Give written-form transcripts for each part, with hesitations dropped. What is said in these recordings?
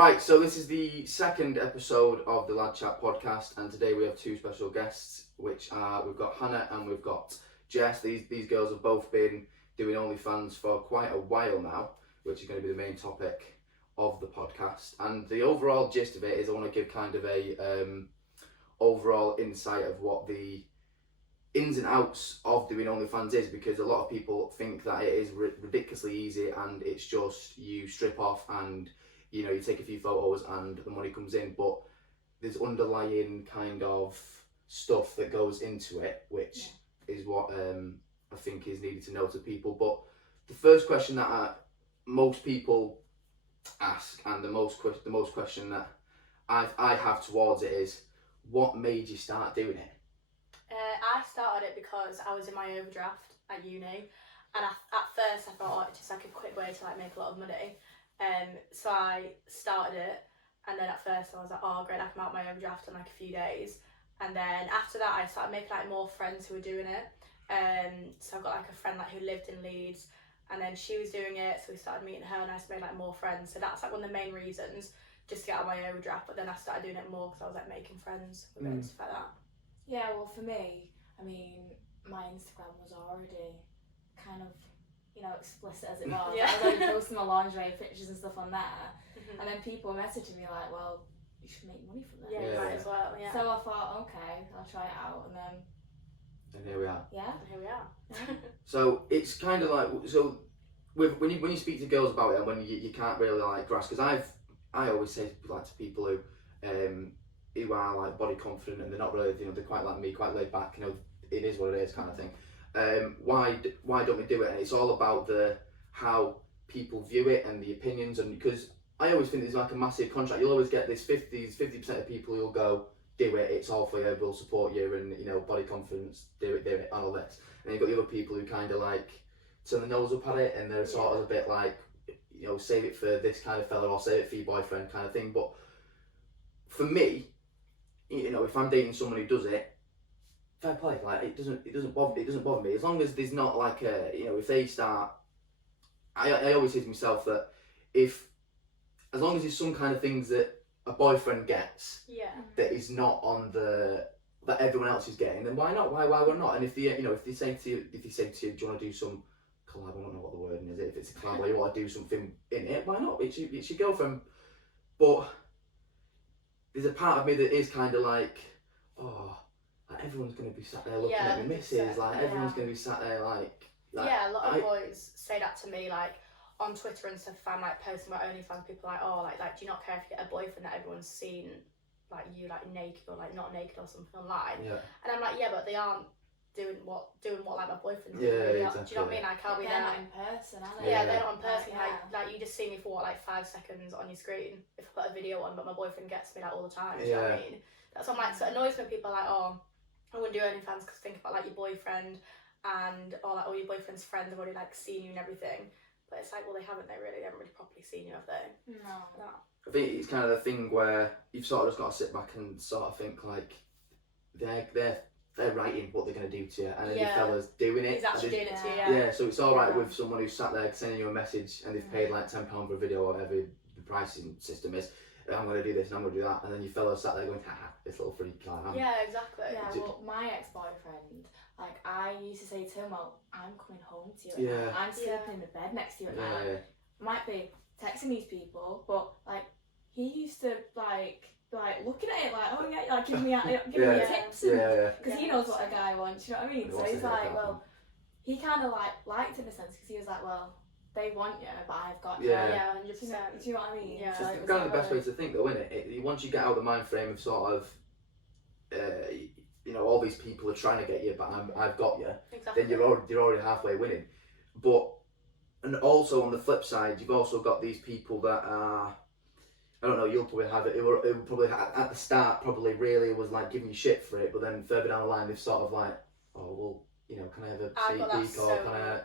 Right, so this is the second episode of the LadChat podcast, and today we have two special guests, which are, we've got Hannah and we've got Jess. These girls have both been doing OnlyFans for quite a while now, which is going to be the main topic of the podcast. And the overall gist of it is I want to give kind of a overall insight of what the ins and outs of doing OnlyFans is, because a lot of people think that it is ridiculously easy and it's just you strip off and you take a few photos and the money comes in, but there's underlying kind of stuff that goes into it, which is what I think is needed to know to people. But the first question that most people ask, and the most question that I have towards it is, what made you start doing it? I started it because I was in my overdraft at uni, and at first I thought it's just like a quick way to like make a lot of money. So I started it, and then at first I was like, oh great, I come out my overdraft in like a few days. And then after that I started making like more friends who were doing it. So I've got like a friend like who lived in Leeds, and then she was doing it, so we started meeting her and I just made like more friends. So that's like one of the main reasons, just to get out of my overdraft. But then I started doing it more because I was like making friends with it and stuff like that. Yeah, well for me, I mean, my Instagram was already kind of, explicit as it was. Yeah. I was already posting my lingerie pictures and stuff on there. And then people were messaging me like, well, you should make money from this. Yeah, you might as well, yeah. So I thought, okay, I'll try it out, and then... And here we are. Yeah. And here we are. So it's kind of like, so when you speak to girls about it, and when you can't really like grasp, because I always say like to people who are like body confident and they're not really, they're quite like me, quite laid back, it is what it is kind of thing. Why don't we do it? And it's all about how people view it and the opinions, and because I always think there's like a massive contract. You'll always get this 50% of people who'll go, do it, it's all for you, we'll support you, and body confidence, do it, and all this. And you've got the other people who kind of like turn the nose up at it, and they're sort of a bit like, save it for this kind of fella or save it for your boyfriend kind of thing. But for me, if I'm dating someone who does it, fair play. Like it doesn't bother me as long as there's not like if they start. I always say to myself that as long as there's some kind of things that a boyfriend gets that is not on that everyone else is getting, then why not? Why not? And if they say to you, do you want to do some collab? I don't know what the word is. If it's a collab or you want to do something in it, why not? It's your girlfriend. But there's a part of me that is kind of like, like everyone's going to be sat there looking at me misses, like everyone's going to be sat there like yeah, a lot of boys say that to me, like on Twitter and stuff. If I'm like posting about OnlyFans, people are like, like do you not care if you get a boyfriend that everyone's seen like you like naked or like not naked or something online? Yeah. And I'm like, yeah, but they aren't doing what like my boyfriend's doing. Yeah, exactly. Do you know what I mean? Like I'll be they're there. not in person, are they? Yeah, they're not in person. Yeah. Like you just see me for what, like 5 seconds on your screen if I put a video on, but my boyfriend gets me like all the time. Do you know what I mean? That's what I'm like. So it annoys when people are like, oh, I wouldn't do OnlyFans because think about like your boyfriend or like all your boyfriend's friends have already like seen you and everything. But it's like, well, they haven't really properly seen you, have they? No. I think it's kind of the thing where you've sort of just got to sit back and sort of think like they're writing what they're going to do to you, and then the fella's doing it. He's actually doing it to you, yeah. So it's all right with someone who's sat there sending you a message and they've paid like £10 for a video or whatever the pricing system is. I'm going to do this and I'm going to do that, and then your fella's sat there going, haha, this little freak. Yeah, exactly. Yeah, well, my ex-boyfriend, like I used to say to him, well, I'm coming home to you at night. I'm sleeping in the bed next to you at night. I might be texting these people, but like he used to like looking at it like, oh yeah, like giving me tips, because he knows what a guy wants. You know what I mean? So he's like, well, he kind of like liked it in a sense because he was like, well, they want you, but I've got you. Yeah, 100%. Do you know what I mean? Yeah. So it's kind of the best way to think, though, isn't it? Once you get out of the mind frame of sort of, all these people are trying to get you, but I've got you. Exactly. Then you're already halfway winning. But and also on the flip side, you've also got these people that are, I don't know, you'll probably have it. It were probably at the start probably really was like giving you shit for it, but then further down the line they've sort of like, oh well, can I have a sneak peek, or can I,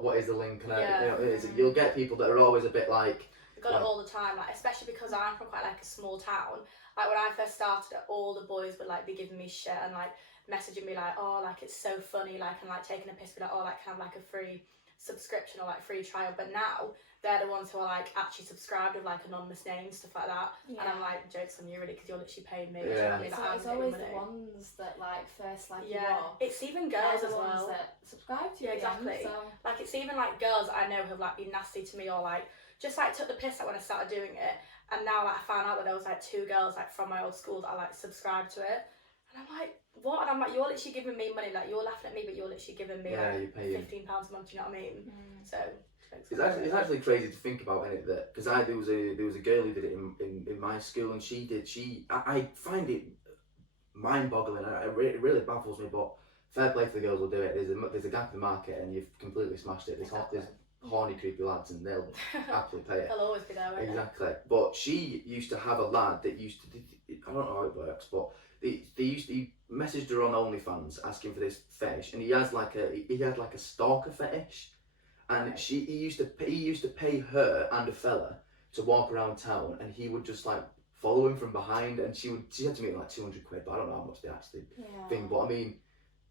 what is the link? Can I, you'll get people that are always a bit like. I've got it all the time, like especially because I'm from quite like a small town. Like when I first started, all the boys would like be giving me shit and like messaging me like, oh, like it's so funny, like and like taking a piss, be like, oh, like can I have like a free subscription or like free trial, but now they're the ones who are like actually subscribed with like anonymous names, stuff like that. And I'm like, jokes on you really, because you're literally paying me. Yeah. It's always the ones that like first like you off. It's even girls as ones well that subscribe to you. Yeah, exactly. So. Like it's even like girls that I know have like been nasty to me, or like just like took the piss out when I started doing it, and now like I found out that there was like 2 girls like from my old school that I like subscribed to it, and I'm like, what? And I'm like, you're literally giving me money, like you're laughing at me, but you're literally giving me like £15 a month. You know what I mean? So it's actually crazy to think about, isn't it? That because there was a girl who did it in my school, and I find it mind-boggling. It really baffles me, but fair play for the girls who do it. There's a gap in the market, and you've completely smashed it. There's horny, creepy lads, and they'll absolutely pay it. They'll always be there, won't Exactly. But she used to have a lad that used to. I don't know how it works, but he messaged her on OnlyFans asking for this fetish, and he had like a stalker fetish, and he used to pay her and a fella to walk around town, and he would just like follow him from behind, and she had to make like £200, but I don't know how much they actually thing. But I mean,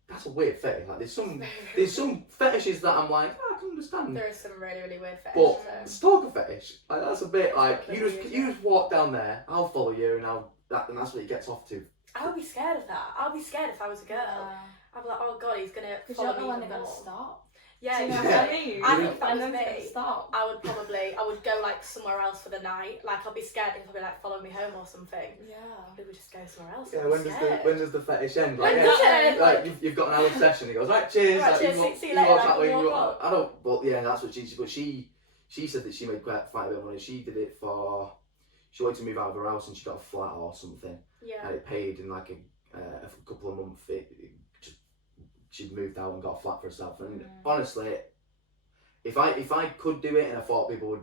that's a weird fetish. Like there's some fetishes that I'm like, I can understand. There is some really, really weird fetishes. But stalker fetish, like that's a bit like you just walk down there, I'll follow you, and that's what he gets off to. I would be scared of that. I would be scared if I was a girl. I'd be like, oh god, he's gonna follow me. Because you don't know when they're gonna stop. Yeah, do you know what I mean? I think if that was me, I would go like somewhere else for the night. Like I'd be scared if he'd be like follow me home or something. Yeah. We would just go somewhere else. Yeah, when does the fetish end? When does it end? Like you've got an hour session. He goes, right, cheers. Right, like, cheers, see you later. I don't. But yeah, that's what she said that she made quite a bit of money. She did it for. She wanted to move out of her house and she got a flat or something. Yeah. And it paid in like a couple of months. She'd moved out and got a flat for herself. And honestly, if I could do it and I thought people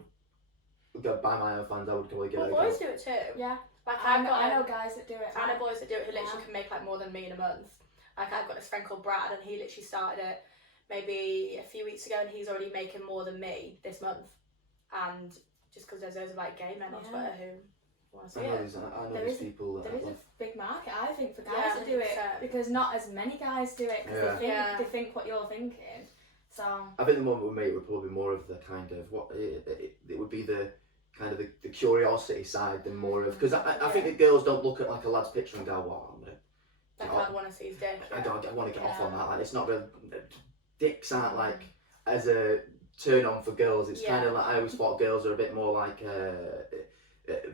would go buy my own fans, I would probably get it. Well, boys do it too. Yeah. Like I know guys that do it. I know boys that do it who literally can make like more than me in a month. Like I've got this friend called Brad, and he literally started it maybe a few weeks ago, and he's already making more than me this month. And just because there's loads of like gay men on Twitter who want to see it. I know there's people that there is a big market, I think, for guys to do it, because not as many guys do it because they think what you're thinking. So I think the one with me would probably be more of the kind of what it would be the kind of the curiosity side than more of, because I think that girls don't look at like a lad's picture and go, "Wow, I'm gonna." Like I'd want to see his dick. I want to get off on that. Like it's not real. Dicks aren't like as a turn on for girls. It's kind of like I always thought girls are a bit more like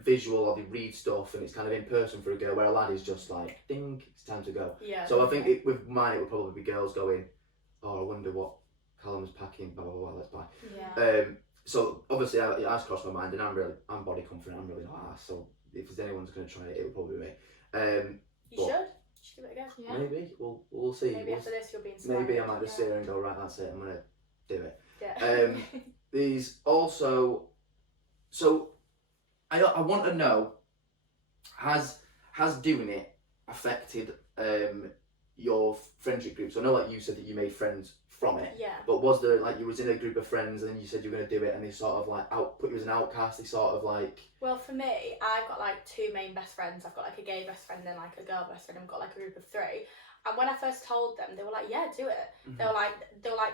visual, or they read stuff, and it's kind of in person for a girl. Where a lad is just like, ding, it's time to go. Yeah. So I think with mine it would probably be girls going, "Oh, I wonder what Callum's packing, blah blah blah, let's buy." Yeah. So obviously it has crossed my mind, and I'm body confident. I'm really not ass. So if there's anyone's going to try it, it would probably be me. You should give it a go. Yeah. Maybe we'll see. Maybe after this you'll be inspired. Maybe I might just sit here and go, right, that's it. I'm gonna do it. Yeah. There's also, so I want to know, has doing it affected your friendship group? So I know, like you said, that you made friends from it. Yeah. But was there, like, you was in a group of friends and then you said you were going to do it, and they sort of like put you as an outcast? They sort of like. Well, for me, I've got like 2 main best friends. I've got like a gay best friend and like a girl best friend. I've got like a group of 3. And when I first told them, they were like, "Yeah, do it." They were like,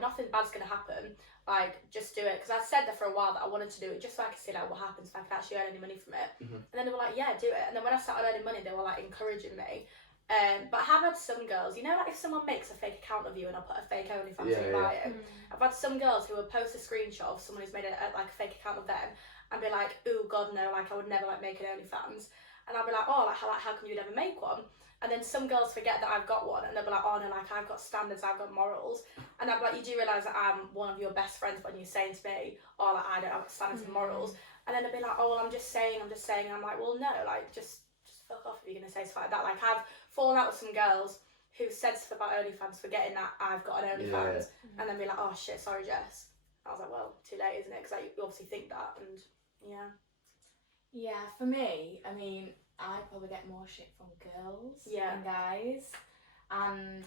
"Nothing bad's gonna happen. Like, just do it." Because I said that for a while that I wanted to do it just so I could see like what happens if I could actually earn any money from it. And then they were like, "Yeah, do it." And then when I started earning money, they were like encouraging me. But I have had some girls, you know, like if someone makes a fake account of you and I'll put a fake OnlyFans and buy it. I've had some girls who will post a screenshot of someone who's made like a fake account of them and be like, "Ooh, God no, like I would never like make an OnlyFans." And I'll be like, "Oh, like how come you never make one?" And then some girls forget that I've got one, and they'll be like, "Oh no, like I've got standards, I've got morals." And I'm like, "You do realise that I'm one of your best friends when you're saying to me, oh, like I don't have standards and morals." And then they'll be like, "Oh, well, I'm just saying." And I'm like, "Well, no, like just fuck off if you're gonna say stuff like that." Like I've fallen out with some girls who said stuff about OnlyFans, forgetting that I've got an OnlyFans, and then be like, "Oh shit, sorry, Jess." I was like, "Well, too late, isn't it?" Because you obviously think that, and yeah. Yeah, for me, I mean, I probably get more shit from girls than guys, and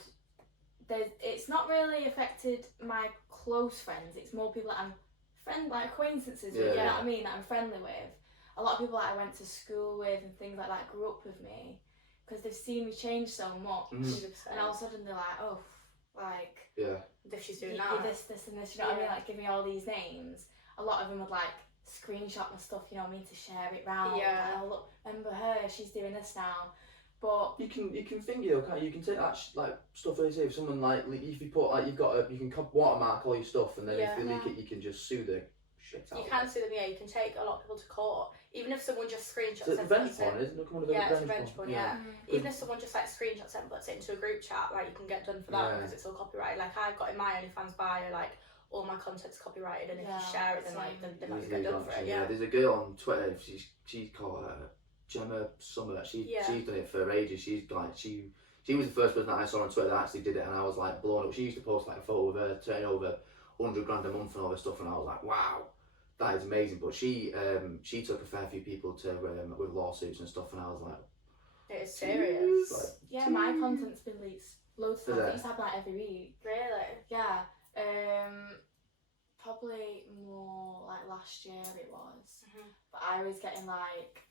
it's not really affected my close friends. It's more people that I'm like acquaintances with. You know what I mean? That I'm friendly with. A lot of people that I went to school with and things like that grew up with me because they've seen me change so much, and all of a sudden they're like, "Oh, like if she's doing you that. this and this, you know what I mean? Like, give me all these names. A lot of them would like screenshot my stuff, you know what I mean, to share it round. Yeah. Like, oh look, remember her? She's doing this now. But you can think, you know, you can take that like stuff they say. If someone like if you put like you can watermark all your stuff, and then if they leak it, you can just sue the shit out. You can sue them. Yeah, you can take a lot of people to court. Even if someone just screenshots it. Revenge porn, isn't it? It's revenge porn. Yeah. Even if someone just like screenshots and puts it into a group chat, like you can get done for that because it's all copyrighted. Like I've got in my OnlyFans bio, like all my content's copyrighted, and if you share it, then like they might get done for it. Yeah. There's a girl on Twitter. She's called Gemma Summer. She's done it for ages. She's like she was the first person that I saw on Twitter that actually did it, and I was like blown up. She used to post like a photo of her turning over $100 grand a month and all this stuff, and I was like, wow, that is amazing. But she took a fair few people to with lawsuits and stuff, and I was like, it is serious. Like, yeah, my content's been leaked loads of times. It used to happen like every week. Really? Yeah. Probably more like last year it was. But I was getting like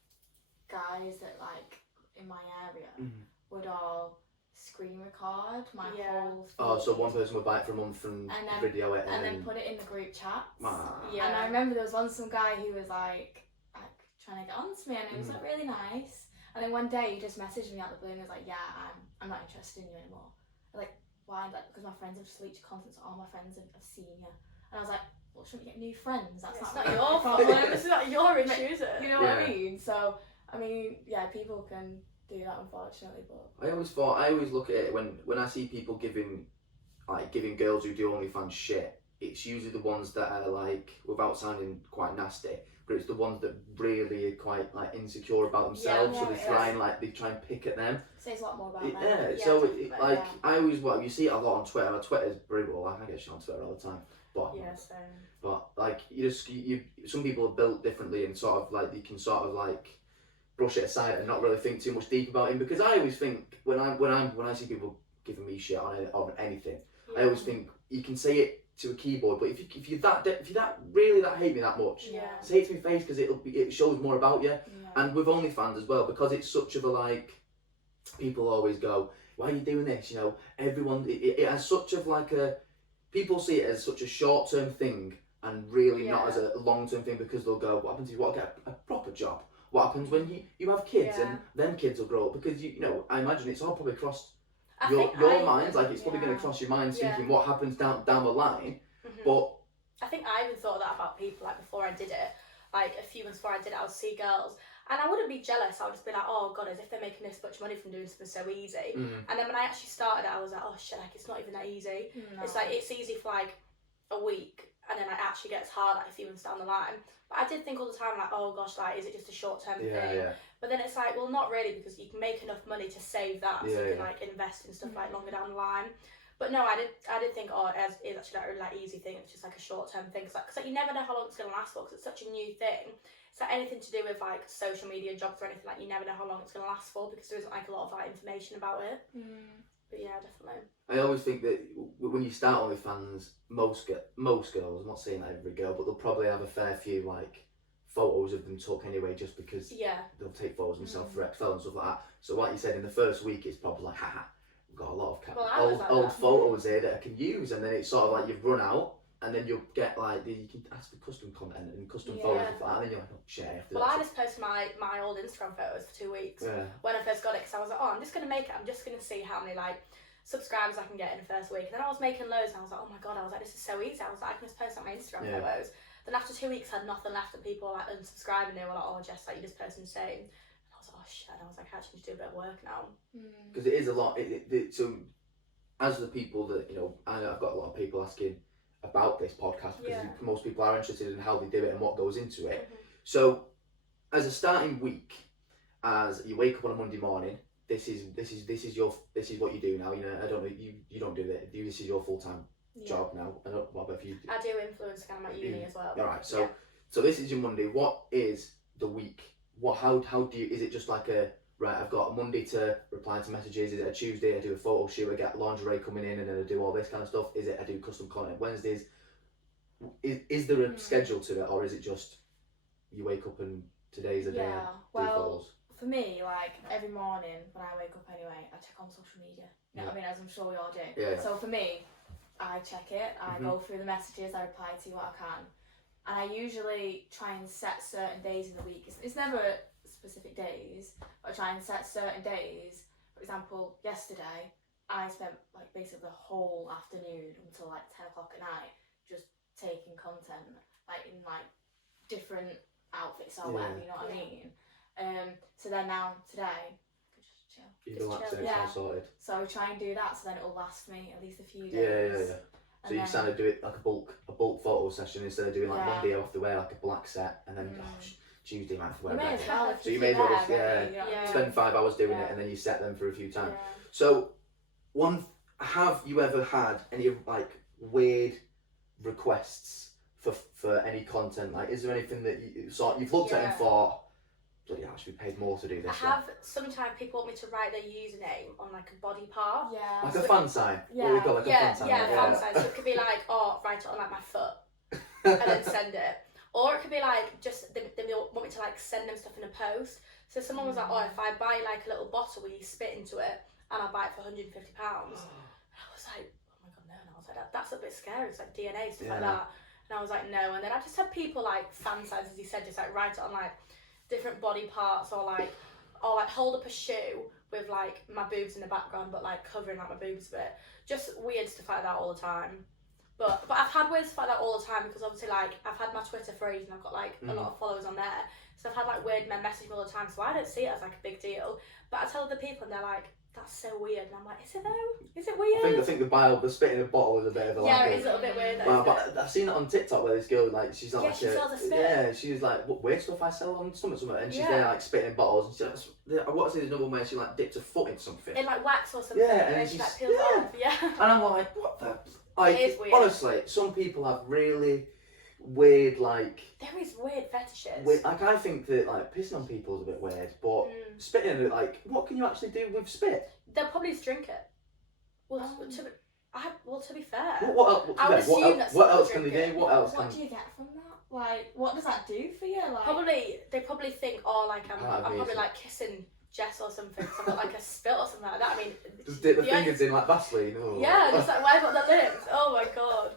guys that like in my area would all screen record my whole feed. Oh, so one person would buy it for a month and then, video it and then put it in the group chats. Yeah. And I remember there was some guy who was like trying to get on to me, and it was like really nice. And then one day he just messaged me out the blue and was like, yeah, I'm not interested in you anymore. I was like, why? Like, because my friends have just leaked your content, so all my friends have seen you. And I was like, well, shouldn't you get new friends? That's not your problem. It's not your issue, is it? You know what I mean? So, I mean, yeah, people can do that, unfortunately. But I always look at it when I see people giving girls who do OnlyFans shit. It's usually the ones that are like, without sounding quite nasty, but it's the ones that really are quite like insecure about themselves. So they try and pick at them. Says a lot more about them. Yeah. So I always you see it a lot on Twitter. Twitter's brutal. I get shit on Twitter all the time. But same. But like you some people are built differently, and sort of like you can sort of like brush it aside and not really think too much deep about him. Because I always think when I see people giving me shit on anything, I always think you can say it to a keyboard, but if you really hate me that much, say it to my face, because it shows more about you. And with OnlyFans as well, because it's such of a like, people always go, why are you doing this? You know, everyone it has such of like a, people see it as such a short term thing and really not as a long term thing, because they'll go, what happens if you want to get a proper job? What happens when you have kids and them kids will grow up? Because you know, I imagine it's all probably crossed your minds, like it's probably going to cross your mind thinking what happens down the line. But I think I even thought that about people, like before I did it, like a few months before I did it, I would see girls and I wouldn't be jealous. I would just be like, oh god, as if they're making this much money from doing something so easy. And then when I actually started it, I was like, oh shit, like it's not even that easy. It's like, it's easy for like a week, and then it actually gets hard like a few months down the line. But I did think all the time, like, oh gosh, like, is it just a short term thing? But then it's like, well, not really, because you can make enough money to save that, so you can like invest in stuff like longer down the line. But no, I did think, oh, it's actually like a really like easy thing. It's just like a short term thing, because like, you never know how long it's gonna last for, because it's such a new thing. It's like anything to do with like social media jobs or anything, like you never know how long it's gonna last for, because there isn't like a lot of like information about it. But yeah, definitely. I always think that when you start OnlyFans, most girls, I'm not saying that every girl, but they'll probably have a fair few like photos of them took anyway, just because they'll take photos themselves for Excel and stuff like that. So like you said, in the first week it's probably like, haha, we've got a lot of old photos here that I can use, and then it's sort of like you've run out, and then you'll get like, you can ask for custom content and custom photos and stuff like that, and then you're like, oh, share. Well, I just posted my old Instagram photos for 2 weeks when I first got it, because I was like, oh, I'm just going to see how many like subscribers I can get in the first week. And then I was making loads, and I was like, oh my god, I was like, this is so easy. I was like, I can just post on my Instagram photos. Then after 2 weeks, I had nothing left, and people were like unsubscribing. They were like, oh, Jess, like, you just posting the same. And I was like, oh shit. And I was like, I actually need to do a bit of work now. Because it is a lot. So as the people that, you know, I know I've got a lot of people asking about this podcast, because most people are interested in how they do it and what goes into it. So as a starting week, as you wake up on a Monday morning, this is what you do now. You know, I don't know, you don't do it. This is your full time job now. I don't. What about you? I do influence kind of at uni as well. All right. So this is your Monday. What is the week? How do you? Is it just like a right? I've got a Monday to reply to messages. Is it a Tuesday? I do a photo shoot. I get lingerie coming in, and then I do all this kind of stuff. Is it I do custom content Wednesdays? Is there a schedule to it, or is it just you wake up and today's a day? Well, for me, like, every morning when I wake up anyway, I check on social media. You know what I mean? As I'm sure we all do. Yeah. So for me, I check it, I go through the messages, I reply to what I can. And I usually try and set certain days in the week. It's never specific days, but I try and set certain days. For example, yesterday, I spent like basically the whole afternoon until like 10 o'clock at night just taking content, like in like different outfits or whatever, you know what I mean? So then now today, I could just chill. You relax and it's all sorted. So I try and do that so then it'll last me at least a few days. Yeah. So you kind of do it like a bulk photo session instead of doing like one day I have to wear like a black set and then Tuesday might have to wear red. So you may as well spend 5 hours doing it and then you set them for a few times. So have you ever had any like weird requests for any content? Like, is there anything that you've looked at and thought, bloody hell, I should be paid more to do this? I have sometimes people want me to write their username on like a body part. Yeah. Like a fan sign. What we call like a fan sign. Yeah, fan sign. So it could be like, write it on like my foot and then send it. Or it could be like just they want me to like send them stuff in a post. So someone was like, if I buy like a little bottle where you spit into it and I'll buy it for £150. I was like, oh my god, no. And I was like, that's a bit scary. It's like DNA, stuff like that. And I was like, no. And then I just had people like fan signs, as you said, just like write it on like different body parts or like hold up a shoe with like my boobs in the background but like covering like my boobs a bit. Just weird stuff like that all the time. But I've had weird stuff like that all the time because obviously like I've had my Twitter for ages and I've got like a lot of followers on there. So I've had like weird men message me all the time, so I don't see it as like a big deal. But I tell other people and they're like, that's so weird, and I'm like, is it though? Is it weird? I think the spit in a bottle is a bit of a it is a little bit weird though. But I've seen it on TikTok where this girl like she's not she sells a spit. Yeah, she's like, what weird stuff I sell on something, and she's there like spitting in bottles. And I want to see there's another one where she like dipped her foot in something. In like wax or something. Yeah, and then she like peels it off. Yeah. And I'm like, what the? Like, it is weird. Honestly, some people have really weird like. There is weird fetishes. Like I think that like pissing on people is a bit weird, but spitting in it, like, what can you actually do with spit? They'll probably just drink it. Well, to be fair, what else can they do? What do you get from that? Like, what does that do for you? Like, they probably think, like I'm probably like kissing Jess or something. So I've got like a spit or something like that. I mean, just dip the fingers in like Vaseline. Yeah, just like wipe up the lips. Oh my god,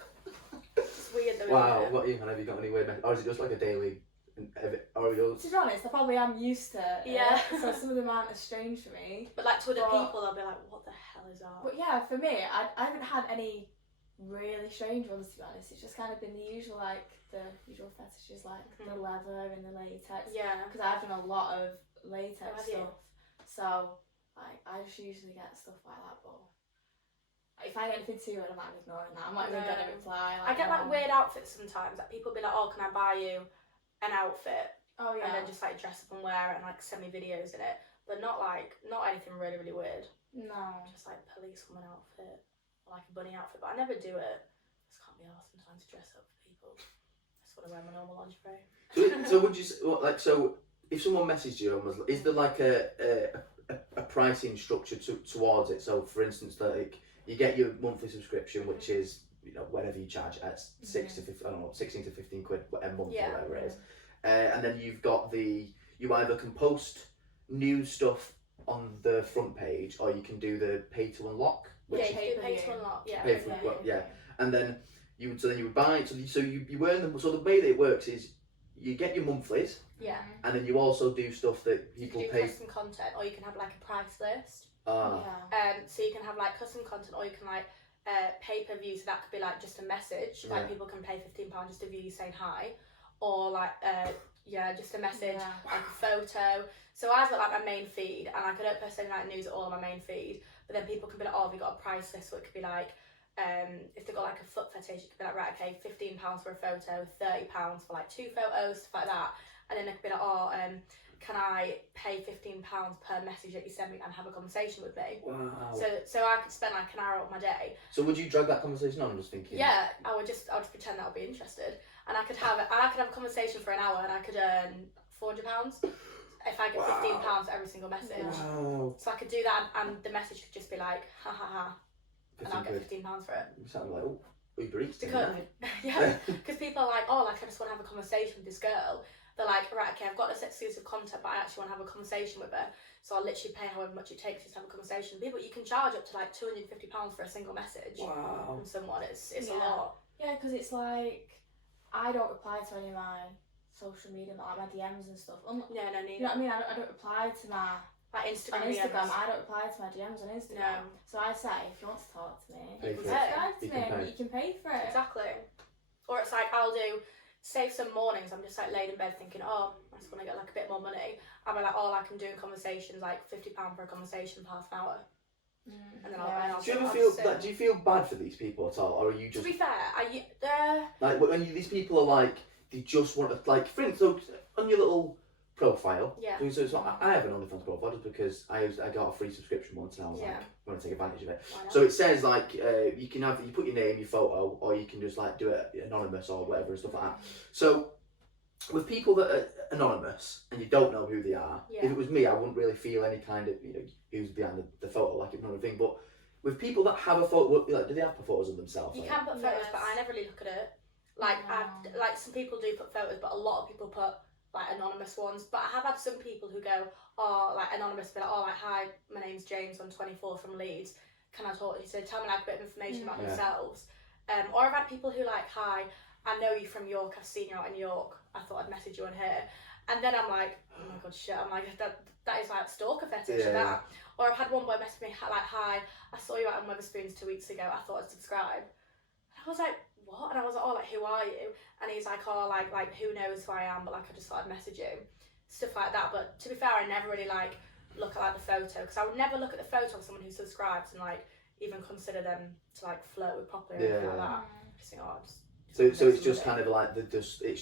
it's weird though. Wow, what have you got any weird? Or is it just like a daily? To be honest, I probably am used to it. Yeah. So some of them aren't as strange for me. But like to other people, they'll be like, what the hell is that? But yeah, for me, I haven't had any really strange ones, to be honest. It's just kind of been the usual, like, the usual fetishes, like the leather and the latex. Yeah. Because I've done a lot of latex stuff. So, like, I just usually get stuff like that, but if I get anything too weird, I'm not ignoring that. I'm not even going to reply. I get like weird outfits sometimes. Like people be like, can I buy you an outfit? Oh yeah. And then just like dress up and wear it and like send me videos in it. But not anything really, really weird. No. Just like policewoman outfit. Or like a bunny outfit. But I never do it. I just can't be arsed sometimes to dress up for people. I just want to wear my normal lingerie. So would you like so if someone messaged you on Muslim, is there like a pricing structure towards it? So for instance, like you get your monthly subscription, which is whatever you charge at 16 to 15 quid a month or whatever it is, and then you've got you either can post new stuff on the front page or you can do the pay to unlock. Which you do pay to unlock. And then you would buy it. So you earn them. So the way that it works is you get your monthlies. Yeah. And then you also do stuff that people you can pay. Custom content, or you can have like a price list. Yeah. So you can have like custom content, or you can like pay-per-view. So that could be like just a message. Like people can pay £15 just to view you saying hi, or like just a message, like a photo. So I've got like my main feed, and I don't post any like news at all on my main feed. But then people can be like, have you got a price list? So it could be like, if they've got like a foot fetish, it could be like, right, okay, £15 for a photo, £30 for like 2 photos, stuff like that. And then they could be like, can I pay £15 per message that you send me and have a conversation with me? Wow. So I could spend like an hour of my day. So would you drag that conversation on? I'm just thinking. Yeah, I would just pretend that I'd be interested, and I could have a conversation for an hour, and I could earn £400 if I get £15 for every single message. Wow. So I could do that, and the message could just be like, ha ha ha, and I'll get £15 for it. You sound like, Uber Eats. Because people are like, I just want to have a conversation with this girl. they're like, right, okay, I've got this exclusive content, but I actually want to have a conversation with her. So I'll literally pay however much it takes just to have a conversation. People, you can charge up to like £250 for a single message Wow. from someone. It's a lot. Yeah, because it's like, I don't reply to any of my social media, like my DMs and stuff. Yeah, no, neither. You know what I mean? I don't reply to my... Like Instagram, on Instagram, DMs. I don't reply to my DMs on Instagram. No. So I say, if you want to talk to me, Pay you for can it. subscribe to You me can and pay. you can pay for it. Exactly. Or it's like, I'll do, say some mornings, I'm just like laid in bed thinking, oh, I just want to get like a bit more money. I'll be like, oh, like I'm doing conversations, like £50 for a conversation for half an hour. And then I'll Do you ever feel that? Do you feel bad for these people at all, or are you just? To be fair, Like when these people are like, they just want to, like, for instance, on your little profile. Yeah. So it's not, I have an OnlyFans profile just because I got a free subscription once and I was like, Yeah. I want to take advantage of it. Why not? So it says like you put your name, your photo, or you can just like do it anonymous or whatever and stuff like that. So with people that are anonymous and you don't know who they are, Yeah. if it was me, I wouldn't really feel any kind of who's behind the photo, like it's not a thing. But with people that have a photo, like, do they have photos of themselves? You like, can put photos, Yes. but I never really look at it. Like like some people do put photos, but a lot of people put like anonymous ones. But I have had some people who go, oh, like anonymous, be like, oh, like, hi, my name's James, I'm 24 from Leeds. Can I talk to you? So tell me like a bit of information about Yeah. themselves. Or I've had people who like, hi, I know you from York, I've seen you out in York, I thought I'd message you on here. And then I'm like, oh my god, shit, I'm like, that is like stalker fetish, Yeah. that. Or I've had one boy message me like, hi, I saw you out in Wetherspoons 2 weeks ago, I thought I'd subscribe. And I was like, what? And I was like, oh, like, who are you? And he's like, oh, like who knows who I am, but like I just thought I'd message you. Stuff like that. But to be fair, I never really like look at like the photo, because I would never look at the photo of someone who subscribes and like even consider them to like flirt with properly or anything like that. Just think, oh, So it's just kind of like this is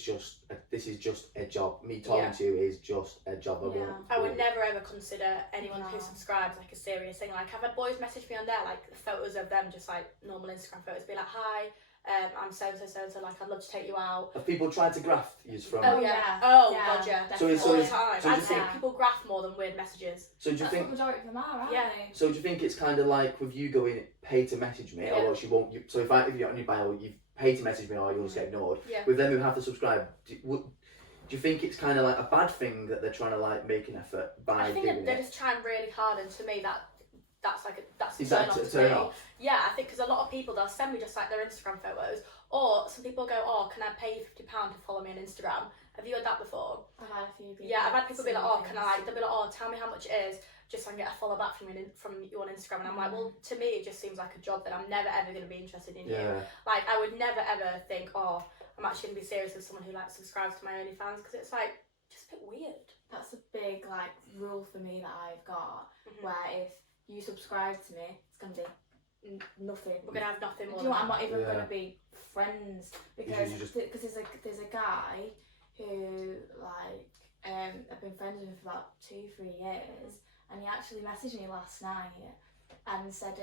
just a job. Me talking Yeah. to you is just a job. I would never ever consider anyone who No. subscribes like a serious thing. Like I've had boys message me on there, like photos of them, just like normal Instagram photos, be like, hi, I'm so like I'd love to take you out. Have people tried to graft you from? Oh yeah. Oh god, yeah. So it's- All the it's- time. so do I'd you say think- people graft more than weird messages. So do you That's think? what the majority of them are, aren't Yeah. they? So do you think it's kind of like with you going pay to message me, Yeah. or else you won't? So if you're on your bio, you pay to message me, or you'll just get ignored. Yeah. With them who have to subscribe, do you think it's kind of like a bad thing that they're trying to like make an effort by I think doing they're it? just trying really hard, and to me that's like that's a Is turn that off a to turn me. off? Yeah, I think because a lot of people, they'll send me just like their Instagram photos, or some people go, oh, can I pay you £50 to follow me on Instagram? Have you heard that before? I've had a few people. Yeah, I've had people be like, oh, can I? things. They'll be like, oh, tell me how much it is, just so I can get a follow back from you on Instagram. And I'm like, well, to me, it just seems like a job that I'm never ever going to be interested in you. Yeah. Like, I would never ever think, oh, I'm actually going to be serious with someone who like subscribes to my OnlyFans, because it's like just a bit weird. That's a big like rule for me that I've got, Mhm. where if you subscribe to me, it's gonna be nothing. We're going to have nothing more. Do you know what? I'm than not even Yeah. gonna be friends, because You just- there's a guy who like I've been friends with him for about 2-3 years, and he actually messaged me last night and said,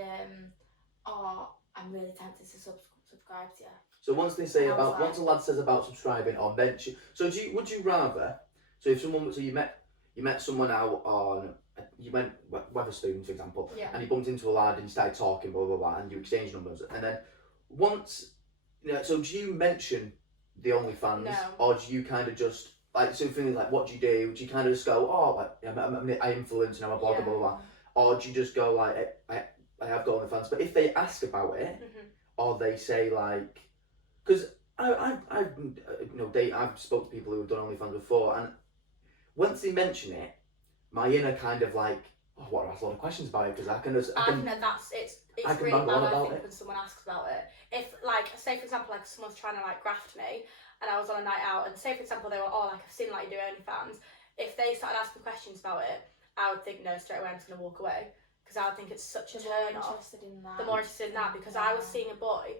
oh, I'm really tempted to subscribe to you. So once they say I was once a lad says about subscribing or mention, so would you rather? So if someone, so you met someone out on, you went Wetherspoons for example, Yeah. and you bumped into a lad and you started talking, blah blah blah, and you exchanged numbers, and then once, so do you mention the OnlyFans, No. or do you kind of just like, so things like what do you do? Do you kind of just go, oh, like I influence, I'm a blogger, Yeah. blah blah blah, or do you just go like I have got OnlyFans? But if they ask about it, Mhm. or they say like, because I've spoke to people who have done OnlyFans before, and once they mention it, my inner kind of like, oh, what, I ask a lot of questions about it, because I I think that it's I can really ramble on bad, I about think, it. when someone asks about it. If, like, say for example, like someone's trying to like graft me, and I was on a night out, and say for example they were, oh, like I've seen like you do OnlyFans. If they started asking questions about it, I would think no, straight away I'm just gonna walk away, because I would think it's such a The more turn off. interested in that. The more interested in that, because I was seeing a boy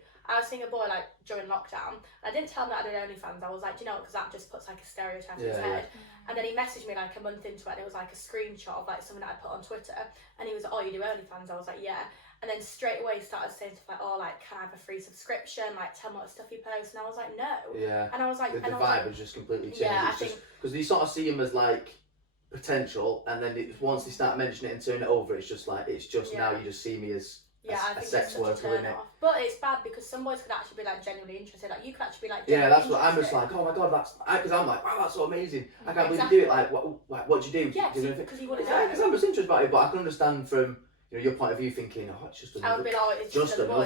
like during lockdown. I didn't tell him that I did OnlyFans. I was like, do you know what? Because that just puts like a stereotype in his Yeah, head. And then he messaged me like a month into it, and it was like a screenshot of like something that I put on Twitter, and he was like, oh, you do OnlyFans? I was like, yeah. And then straight away he started saying stuff like, oh, like, can I have a free subscription? Like, tell me what stuff you post. And I was like, no. Yeah. And I was like, The and I vibe was like, has just completely changed. Yeah, I it's just think- because you sort of see him as like potential, and then once they start mentioning it and turning it over, it's just like now Yeah. you just see me as Yeah, I think sex it's such a worker, turn innit? off. But it's bad because some boys could actually be like genuinely interested. Like you could actually be like Yeah, genuinely that's what I'm just interested. like. Oh my god, because I'm like, wow, that's so amazing. I can't believe Exactly. you do it. Like, what do you do? Yeah, Do you know anything? because you want to Yeah, do because it. I'm just interested about it, but I can understand from your point of view thinking, oh, it's just I would another, be like, it's just another boy.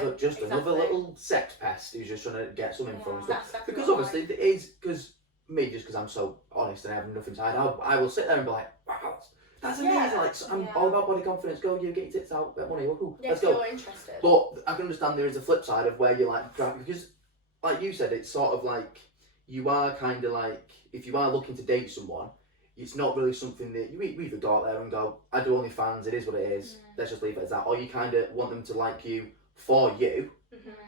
another little sex pest who's just trying to get something from stuff. That's exactly Because what obviously it is because I'm so honest and I have nothing to hide. I will sit there and be like, wow, that's amazing. Yeah. Like I'm all about body confidence. Go, you get your tits out, get money. Cool. Yeah, Let's if go. you're interested. But I can understand there is a flip side of where you're like, because like you said, it's sort of like you are kind of like, if you are looking to date someone, it's not really something that you either go out there and go, I do OnlyFans, it is what it is, let's just leave it as that. Or you kind of want them to like you for you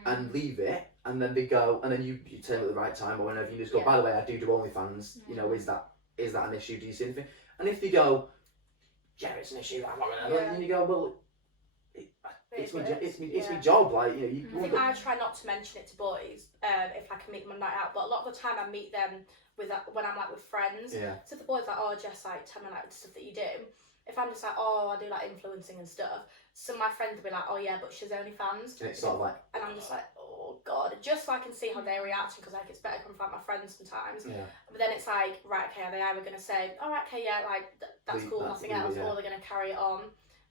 and leave it, and then they go, and then you tell them at the right time or whenever you just go, by the way, I do OnlyFans, you know, is that an issue? Do you see anything? And if they go, yeah, it's an issue, and you go, well, it's my job, like, you know. I think I try not to mention it to boys if I can meet them on night out, but a lot of the time I meet them when I'm like with friends. Yeah. So if the boys like, oh, Jess, like, tell me like the stuff that you do. If I'm just like, oh, I do like influencing and stuff, some of my friends will be like, oh yeah, but she's OnlyFans. And it's sort of like, and I'm just like, oh god, just so I can see how they're reacting, because like it's better coming from my friends sometimes. yeah. But then it's like, right, okay, are they either gonna say, all right, okay, yeah, like that's cool, nothing else, or they're gonna carry it on.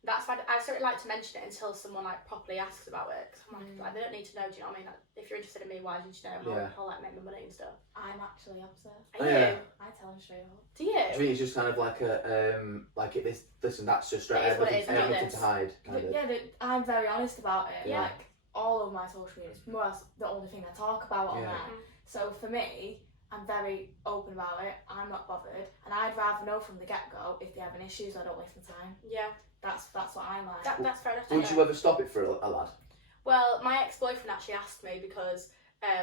That's why I certainly like to mention it until someone like properly asks about it, because I'm like, they don't need to know. Do you know what I mean? Like, if you're interested in me, why did you know how like make my money and stuff? I'm actually opposite. Are you? I tell them straight up. Do you? Do you think it's just kind of like a like listen, that's just straight, It is what it is, everything to hide, kind of. Yeah, I'm very honest about it. Yeah. Like all of my social media is more or less the only thing I talk about on there. So for me, I'm very open about it. I'm not bothered, and I'd rather know from the get go if they have an issue, so I don't waste my time. Yeah. That's what I like. That's fair enough. Would you ever stop it for a lad? Well, my ex-boyfriend actually asked me because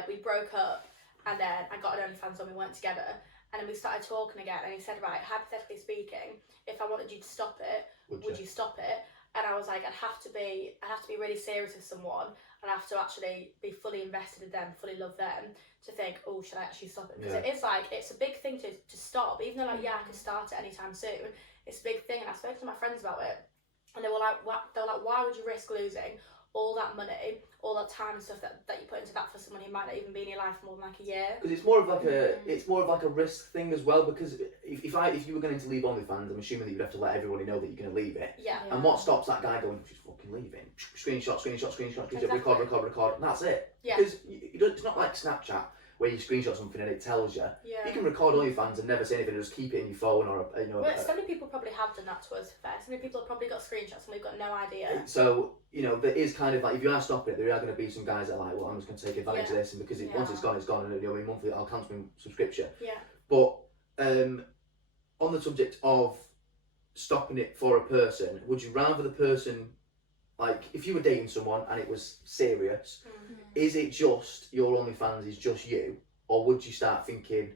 we broke up, and then I got an OnlyFans when we weren't together, and then we started talking again, and he said, right, hypothetically speaking, if I wanted you to stop it, would you stop it? And I was like, I'd have to be really serious with someone, and I have to actually be fully invested in them, fully love them, to think, oh, should I actually stop it? Because it is like, it's a big thing to stop, even though like, yeah, I could start it anytime soon. It's a big thing, and I spoke to my friends about it, and they were like, why would you risk losing all that money, all that time and stuff that you put into that for someone who might not even be in your life for more than like a year? Because it's more of like a risk thing as well. Because if you were going to leave OnlyFans, I'm assuming that you'd have to let everybody know that you're going to leave it. Yeah. And what stops that guy going, she's fucking leaving? Screenshot, Exactly. record, and that's it. Yeah. Because it's not like Snapchat where you screenshot something and it tells you. Yeah. You can record OnlyFans and never say anything, just keep it in your phone or Well, so many people probably have done that to us. Fair. So many people have probably got screenshots and we've got no idea. So there is kind of like, if you are stopping it, there are going to be some guys that are like, well, I'm just going to take advantage of this, and because once it's gone, and monthly I'll cancel my subscription. Yeah. But on the subject of stopping it for a person, would you rather the person, like if you were dating someone and it was serious, is it just your OnlyFans is just you, or would you start thinking,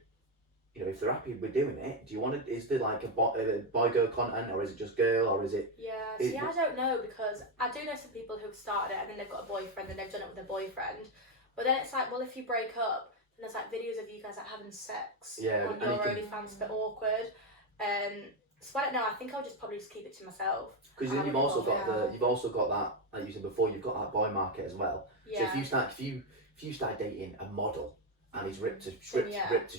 if they're happy with doing it, do you want to, is there like a boy girl content, or is it just girl, or is it? Yeah, see, I don't know, because I do know some people who've started it and then they've got a boyfriend and they've done it with a boyfriend, but then it's like, well, if you break up, then there's like videos of you guys like having sex on your OnlyFans, a bit awkward. So I don't know. I think I'll probably just keep it to myself. Because then you've also got that, like you said before, you've got that boy market as well. Yeah. So if you start dating a model and he's ripped to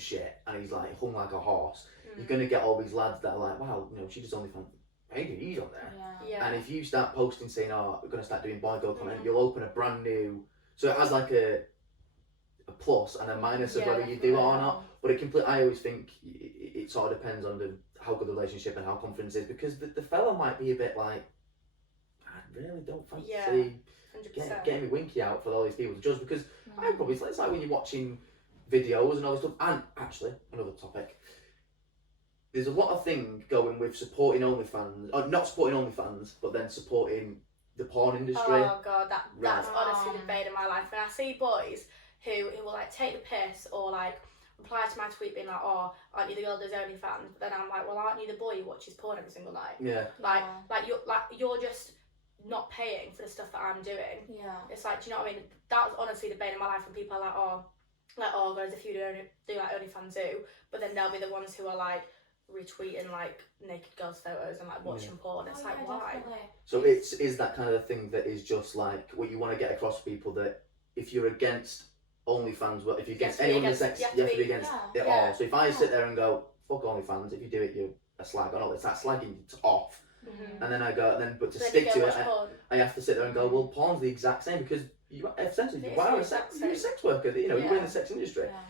shit and he's like hung like a horse, you're gonna get all these lads that are like, wow, she does OnlyFans. Hey, he's on there. Yeah. And if you start posting saying, oh, we're gonna start doing boy girl content, you'll open a brand new. So it has like a plus and a minus of whether you do it or not. But I always think it sort of depends on how good the relationship and how confidence is, because the fella might be a bit like, I really don't fancy getting me winky out for all these people to judge, because I'm probably, it's like when you're watching videos and all this stuff. And actually, another topic, there's a lot of thing going with supporting OnlyFans, or not supporting OnlyFans, but then supporting the porn industry. Oh god, that's honestly the bane of my life. When I see boys who will like take the piss or like reply to my tweet being like, oh, aren't you the girl that does OnlyFans? But then I'm like, well, aren't you the boy who watches porn every single night? Yeah. Like you're just not paying for the stuff that I'm doing. Yeah. It's like, do you know what I mean? That was honestly the bane of my life when people are like, oh guys, if you do like OnlyFans too, but then they'll be the ones who are like retweeting like naked girls' photos and like watching porn. It's like, why? Definitely. So is that kind of the thing that is just like what you want to get across to people, that if you're against OnlyFans, well, if you're against anyone in the sex, you have to be against it all. So if I sit there and go, fuck OnlyFans, if you do it, you're a slag. I know it's that slagging off. And then I go, but to stick to it, I have to sit there and go, well, porn's the exact same, because you essentially you're a sex worker. You know, you're in the sex industry. Yeah.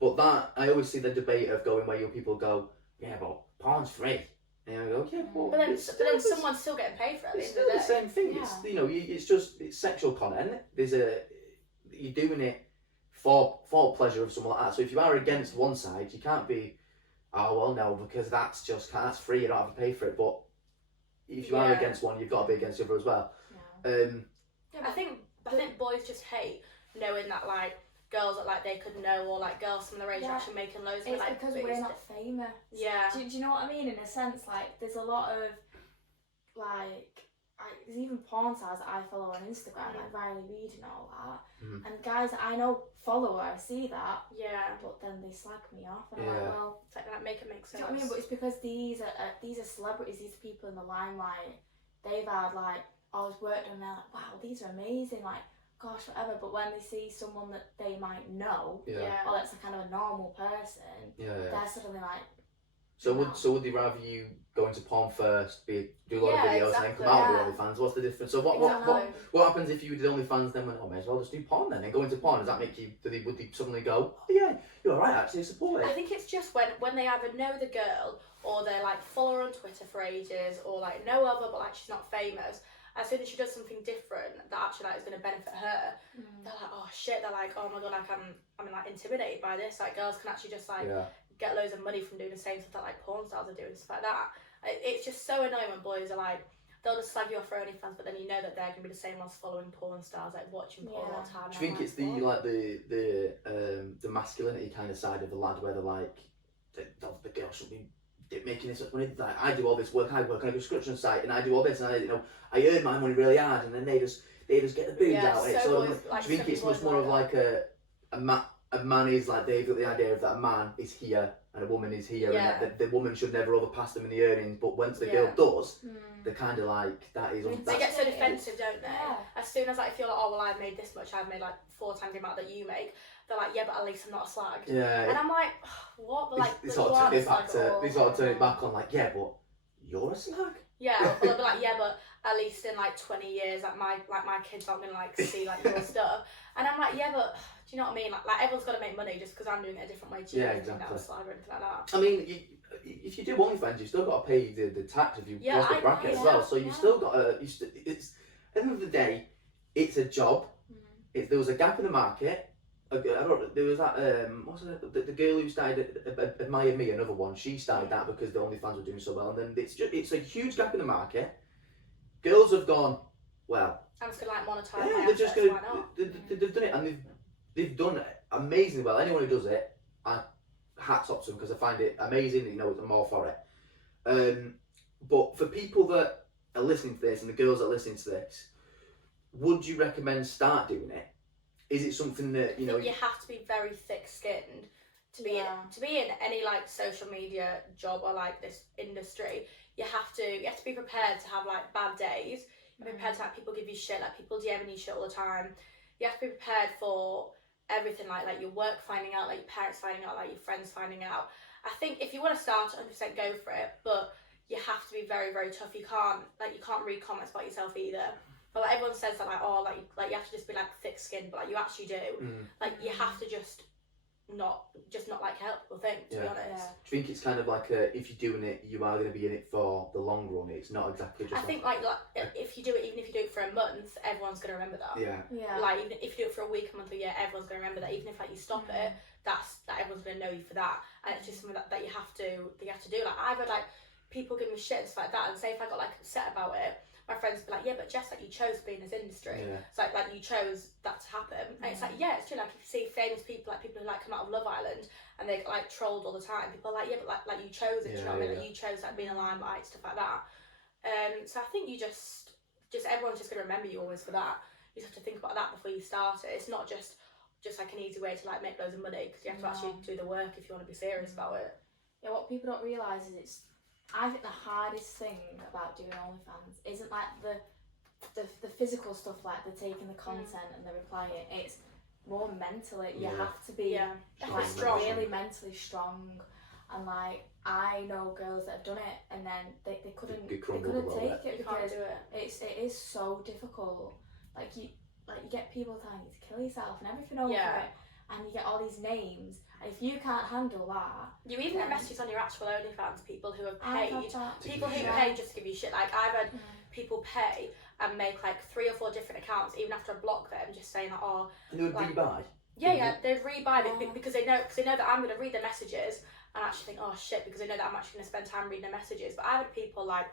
But that, I always see the debate of going where young people go, yeah, but porn's free. And I go, yeah, well, but then someone's still getting paid for it. It's still the same thing. Yeah. It's, you know, it's sexual content. You're doing it for pleasure of someone like that. So if you are against one side, you can't be, oh well, no, because that's free. You don't have to pay for it. But if you are against one, you've got to be against the other as well. Yeah. I think boys just hate knowing that like girls that like they could know, or like girls from their age are actually making loads of it. It's like, because we're not famous. Yeah. Do you know what I mean? In a sense, like there's a lot of like there's even porn stars that I follow on Instagram, like Riley Reid and all that, and guys that I know follow her, I see that. Yeah. But then they slag me off, and I'm like, well, it's like that make it make sense. Do you know what I mean? But it's because these are celebrities, these people in the limelight. They've had like all this work done. They're like, wow, these are amazing. Like, gosh, whatever. But when they see someone that they might know, or that's a kind of a normal person, they're suddenly like. So would they rather you go into porn first, do a lot of videos, and then come out with OnlyFans? What's the difference? So what happens if you did OnlyFans, then went, oh, may as well just do porn then and go into porn? Does that make you? Would they suddenly go, oh yeah, you're alright, actually support it? I think it's just when they either know the girl, or they're like follow her on Twitter for ages, or like know of her but like she's not famous. As soon as she does something different that actually like is going to benefit her, they're like, oh shit, they're like, oh my god, like I'm like intimidated by this. Like girls can actually just like get loads of money from doing the same stuff that like porn stars are doing, stuff like that. It's just so annoying when boys are like, they'll just slag you off for OnlyFans, but then you know that they're gonna be the same ones following porn stars, like watching porn all the time. Do you think it's the masculinity kind of side of the lad, where they're like, the girl should be making this much money? Like, I do all this work, I work on a construction site, and I do all this, and I earn my money really hard, and then they just get the boobs out. So do you think it's much more of like a man is like, they've got the idea of that a man is here and a woman is here, and that the woman should never overpass them in the earnings, but once the girl does, they're kind of like, that is... They get so defensive, don't they? As soon as I feel like, oh well, I've made this much, I've made like 4 times the amount that you make, they're like, yeah, but at least I'm not a slag. And I'm like, what? But like, they sort of turn it back on, like, yeah, but you're a slag. Yeah, or they'll be like, yeah, but at least in like 20 years, like my kids aren't gonna like see like your stuff, and I'm like, yeah, but do you know what I mean? Like everyone's got to make money just because I'm doing it a different way to you. Yeah, exactly. Or anything like that. I mean, if you do OnlyFans, you've still got to pay the tax if you cross the bracket as well. So you've still got to. It's at the end of the day, it's a job. There was a gap in the market. There was that what's it? The girl who started Admire Me, another one. She started that because the OnlyFans were doing so well, and then it's a huge gap in the market. Girls have gone, well, I'm just gonna like monetize. Yeah, they're just gonna. They've done it, and they've done it amazingly well. Anyone who does it, hats off to them, because I find it amazing. You know, I'm all for it. But for people that are listening to this, and the girls that are listening to this, would you recommend start doing it? Is it something that you have to be very thick-skinned to be in any like social media job or like this industry? You have to be prepared to have like bad days. You have to be prepared to have people give you shit, like people DMing you shit all the time. You have to be prepared for everything, like your work finding out, like your parents finding out, like your friends finding out. I think if you want to start, 100% go for it, but you have to be very, very tough. You can't read comments about yourself either. But like everyone says that like you have to just be like thick-skinned, but like you actually do. Like you have to just not like help people think, to be honest. Do you think it's kind of like if you're doing it, you are going to be in it for the long run? It's not exactly just. I think like if you do it, even if you do it for a month, everyone's going to remember that. Yeah. Like even if you do it for a week, a month, a year, everyone's going to remember that. Even if like you stop it, that's that everyone's going to know you for that, and it's just something that you have to do. Like I've had like people give me shit and stuff like that, and say if I got like upset about it, my friends would be like, yeah, but Jess, like you chose to be in this industry. It's like you chose that to happen. And it's like, yeah, it's true. Like if you see famous people, like people who like come out of Love Island and they get like trolled all the time, people are like, yeah, but like you chose it, you know what I mean? Like you chose like being a limelight, stuff like that. So I think you just everyone's just gonna remember you always for that. You just have to think about that before you start it. It's not just like an easy way to like make loads of money, because you have to actually do the work if you want to be serious about it. Yeah, what people don't realise is I think the hardest thing about doing OnlyFans isn't like the physical stuff, like the taking the content and the replying. It's more mentally. You have to be like strong. really mentally strong, and like I know girls that have done it and then they couldn't take it because it is so difficult. Like you get people telling you to kill yourself and everything over it, and you get all these names, and if you can't handle that, you even get messages on your actual OnlyFans, people who have paid, people who pay just to give you shit. Like I've had people pay and make like 3 or 4 different accounts even after I block them, just saying that and they would rebuy. They'd rebuy it because they know that I'm going to read their messages and actually think, oh shit, because they know that I'm actually going to spend time reading their messages. But I've had people like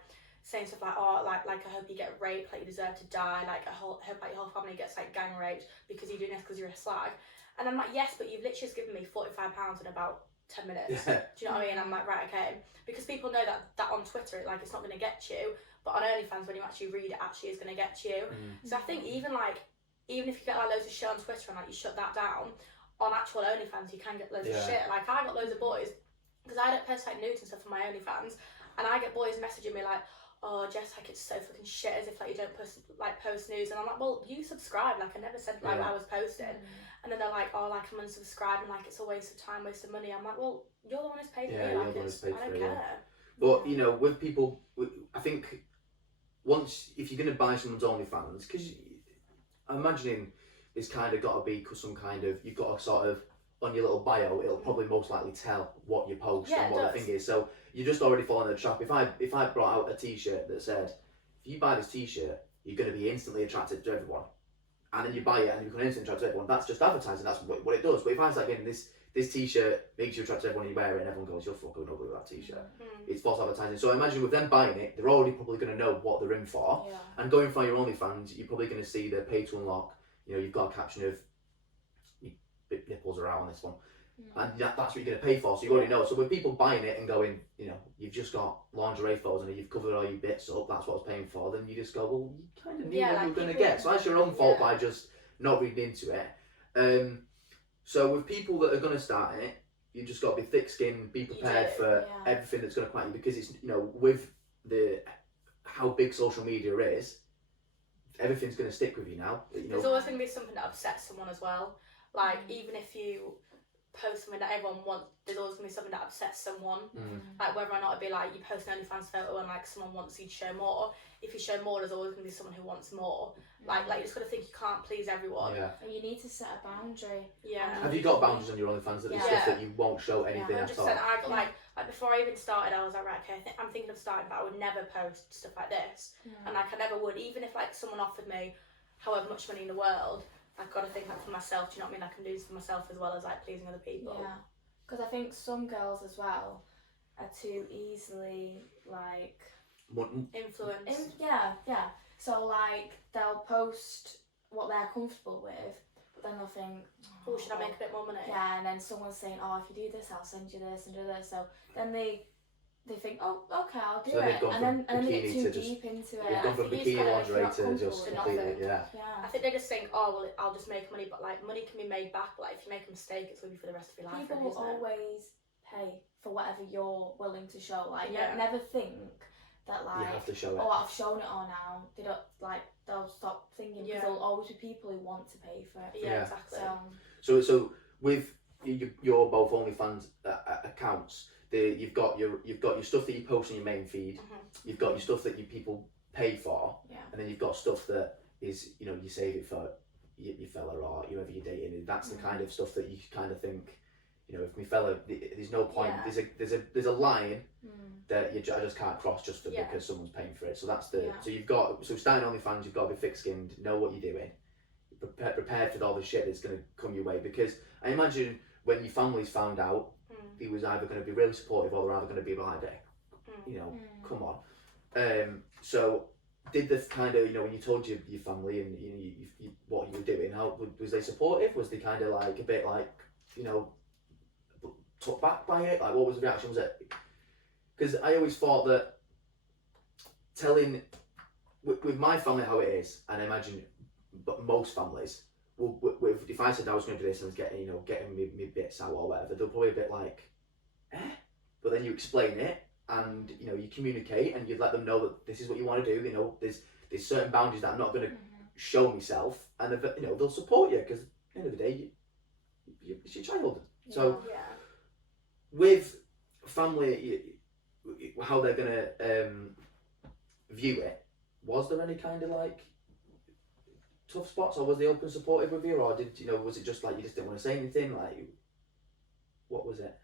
saying stuff like, oh, like I hope you get raped, like you deserve to die, like I hope like your whole family gets like gang raped because you're doing this because you're a slag. And I'm like, yes, but you've literally just given me £45 in about 10 minutes. Do you know what I mean? I'm like, right, okay. Because people know that on Twitter, like it's not going to get you, but on OnlyFans, when you actually read it, actually is going to get you. So I think even if you get like loads of shit on Twitter and like you shut that down, on actual OnlyFans you can get loads of shit. Like I got loads of boys, because I don't post like nudes and stuff on my OnlyFans, and I get boys messaging me like, oh Jess, like it's so fucking shit as if like you don't post news, and I'm like, well, you subscribe, like I never said like I was posting. And then they're like, oh, like I'm unsubscribed and like it's a waste of time, waste of money. I'm like, well, you're the one who's paid for me, like I don't care. But you know, with people, I think once, if you're going to buy someone's OnlyFans, because I'm imagining it's kind of got to be some kind of, you've got to sort of, on your little bio, it'll probably most likely tell what you post and what the thing is. So you're just already falling in the trap. If I brought out a t-shirt that said, if you buy this t-shirt, you're going to be instantly attracted to everyone, and then you buy it and you become instantly attracted to everyone, that's just advertising, that's what it does. But if I was like, this t-shirt makes you attracted to everyone, you wear it and everyone goes, you're fucking ugly with that t-shirt. It's false advertising. So I imagine with them buying it, they're already probably going to know what they're in for. And going for your OnlyFans, you're probably going to see the pay to unlock. You know, you've got a caption of, nipples are out on this one. And that's what you're going to pay for, so you already know. So with people buying it and going, you know, you've just got lingerie photos and you've covered all your bits up, that's what I was paying for, then you just go, well, you kind of knew what you were going to get. So that's your own fault by just not reading into it. So with people that are going to start it, you just got to be thick-skinned, be prepared for everything that's going to come at you, because it's, you know, with how big social media is, everything's going to stick with you now. You know, there's always going to be something that upsets someone as well. Like even if you post something that everyone wants, there's always going to be something that upsets someone. Like whether or not it'd be like you post an OnlyFans photo and like someone wants you to show more. If you show more, there's always going to be someone who wants more. Like you just got to think you can't please everyone. And you need to set a boundary. Have you got boundaries on your OnlyFans that stuff that you won't show anything at all? I got like before I even started, I was like, right, okay, I'm thinking of starting, but I would never post stuff like this. And like I never would, even if like someone offered me however much money in the world. I've got to think like for myself. Do you know what I mean? I can do this for myself as well as like pleasing other people. Yeah, because I think some girls as well are too easily like influenced. Yeah. So like they'll post what they're comfortable with, but then they'll think, oh, should I make a bit more money? Yeah, and then someone's saying, oh, if you do this, I'll send you this and do this. So then they think, oh, okay, I'll do it, and then they get too deep into it. They've gone from bikini lingerie to just completely, I think they just think, oh, well, I'll just make money, but like money can be made back. But like if you make a mistake, it's going to be for the rest of your life. People will always pay for whatever you're willing to show. Like never think that like, you have to show it. Oh, I've shown it all now. They don't like. They'll stop thinking because there'll always be people who want to pay for it. Yeah, exactly. So with your both OnlyFans accounts. You've got your stuff that you post on your main feed. You've got your stuff that people pay for, and then you've got stuff that is, you know, you save it for your fella or whoever you're dating. And that's the kind of stuff that you kind of think, you know, if my fella, there's no point. There's a line that I just can't cross just because someone's paying for it. So that's so starting OnlyFans, you've got to be thick-skinned, know what you're doing, prepared for all the shit that's going to come your way. Because I imagine when your family's found out. He was either going to be really supportive or they're either going to be like, you know, come on. So did the kind of, you know, when you told your family and you what you were doing, how was they supportive? Was they kind of like a bit like, you know, took back by it? Like what was the reaction? Was it, because I always thought that telling with my family how it is, and I imagine but most families, if I said I was going to do this and was getting me bits out or whatever, they'll probably be a bit like, but then you explain it, and you know, you communicate, and you let them know that this is what you want to do. You know, there's certain boundaries that I'm not going to show myself, and you know, they'll support you, because at the end of the day, it's your child. So with family, how they're going to view it, was there any kind of like tough spots, or was they open supportive with you, or did you know, was it just like you just didn't want to say anything, like what was it?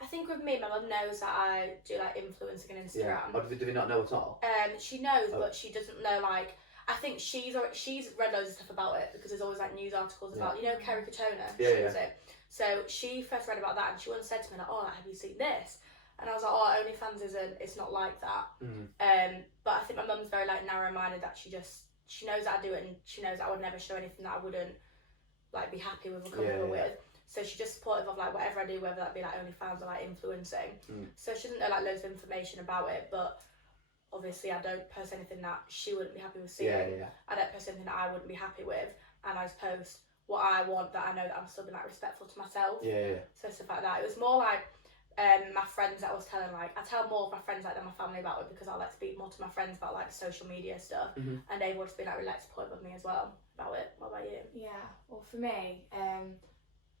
I think with me, my mum knows that I do like influencing on Instagram. Or do they not know at all? She knows, but she doesn't know, like, I think she's read loads of stuff about it, because there's always like news articles about, you know, Kerry Katona, it. So she first read about that, and she once said to me like, oh, have you seen this? And I was like, oh, OnlyFans it's not like that. But I think my mum's very like narrow-minded, that she knows that I do it, and she knows that I would never show anything that I wouldn't like be happy with or comfortable with. So she's just supportive of like whatever I do, whether that be like OnlyFans or like influencing. So she doesn't know like loads of information about it, but obviously I don't post anything that she wouldn't be happy with seeing. I don't post anything that I wouldn't be happy with, and I just post what I want, that I know that I'm still being like respectful to myself. So stuff like that. It was more like my friends that I was telling, like I tell more of my friends like than my family about it, because I like to speak more to my friends about like social media stuff, and they would just be like really supportive of me as well about it. What about you? Yeah, well for me,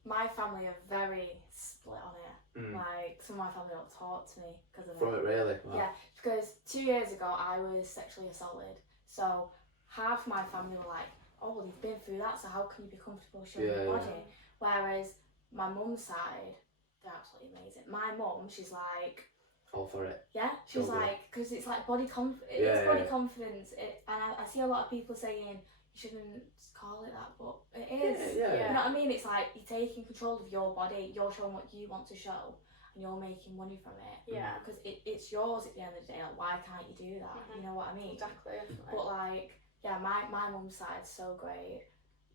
my family are very split on it. Like some of my family don't talk to me because of it. From it, really? Wow. Yeah, because 2 years ago I was sexually assaulted, so half my family were like, oh well, you've been through that, so how can you be comfortable showing your body? Whereas my mum's side, they're absolutely amazing. My mum, she's like, all for it. Yeah, she's so like, because it's like body confidence. It's body confidence. And I see a lot of people saying you shouldn't call it that, but it is. You know what I mean? It's like you're taking control of your body. You're showing what you want to show, and you're making money from it. Yeah. Because it's yours at the end of the day. Like, why can't you do that? You know what I mean? Exactly. But like, yeah, my mum's side's so great.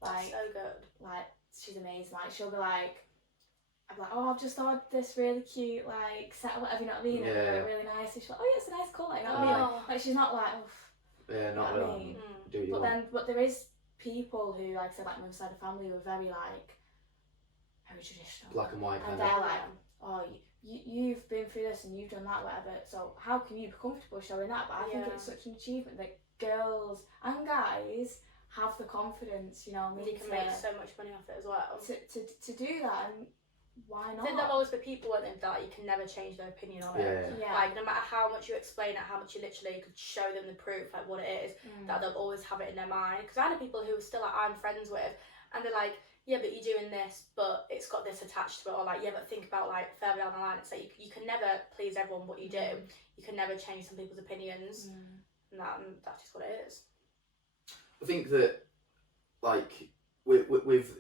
Like, so good. Like, she's amazing. Like, she'll be like, I'm like, oh, I've just ordered this really cute, like, set or whatever, you know what I mean? Like, really nice. And she's like, oh, yeah, it's a nice colour, you know what I mean? Like, she's not like, oh, not really. I mean? Do you But there is people who, like I said, like my side of family, who are very, like, very traditional. Black and white kind of. And they're like, oh, you've been through this and you've done that, whatever, so how can you be comfortable showing that? But I think it's such an achievement that girls and guys have the confidence, you know, you can make so much money off it as well. To do that, and why not? I think there'll always be people that you can never change their opinion on it. Like, no matter how much you explain it, how much you literally could show them the proof, like what it is, that they'll always have it in their mind. Because I know people who are still like I'm friends with, and they're like, yeah, but you're doing this, but it's got this attached to it, or like, yeah, but think about like further down the line. It's like you can never please everyone what you do. You can never change some people's opinions, and that's just what it is. I think that, like, with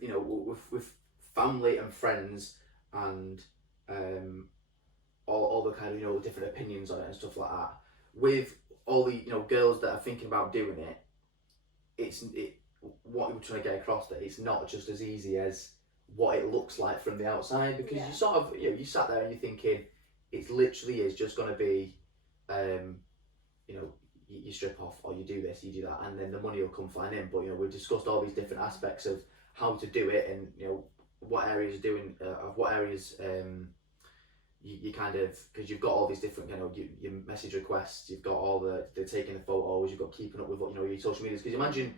you know, with family and friends and all the kind of, you know, different opinions on it and stuff like that, with all the, you know, girls that are thinking about doing it, what you're trying to get across, that it's not just as easy as what it looks like from the outside, because you sort of, you know, you sat there and you're thinking it literally is just going to be you know, you strip off, or you do this, you do that, and then the money will come flying in. But you know, we've discussed all these different aspects of how to do it, and you know what areas you kind of, because you've got all these different, you know, your message requests, you've got all the taking the photos, you've got keeping up with what, you know, your social medias, because imagine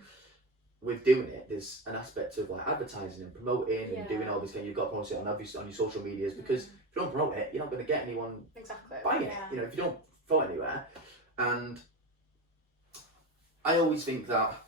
with doing it, there's an aspect of like advertising and promoting and doing all these things. You've got to promote it on your social medias, because if you don't promote it, you're not going to get anyone buying it. You know, if you don't throw it anywhere. And I always think that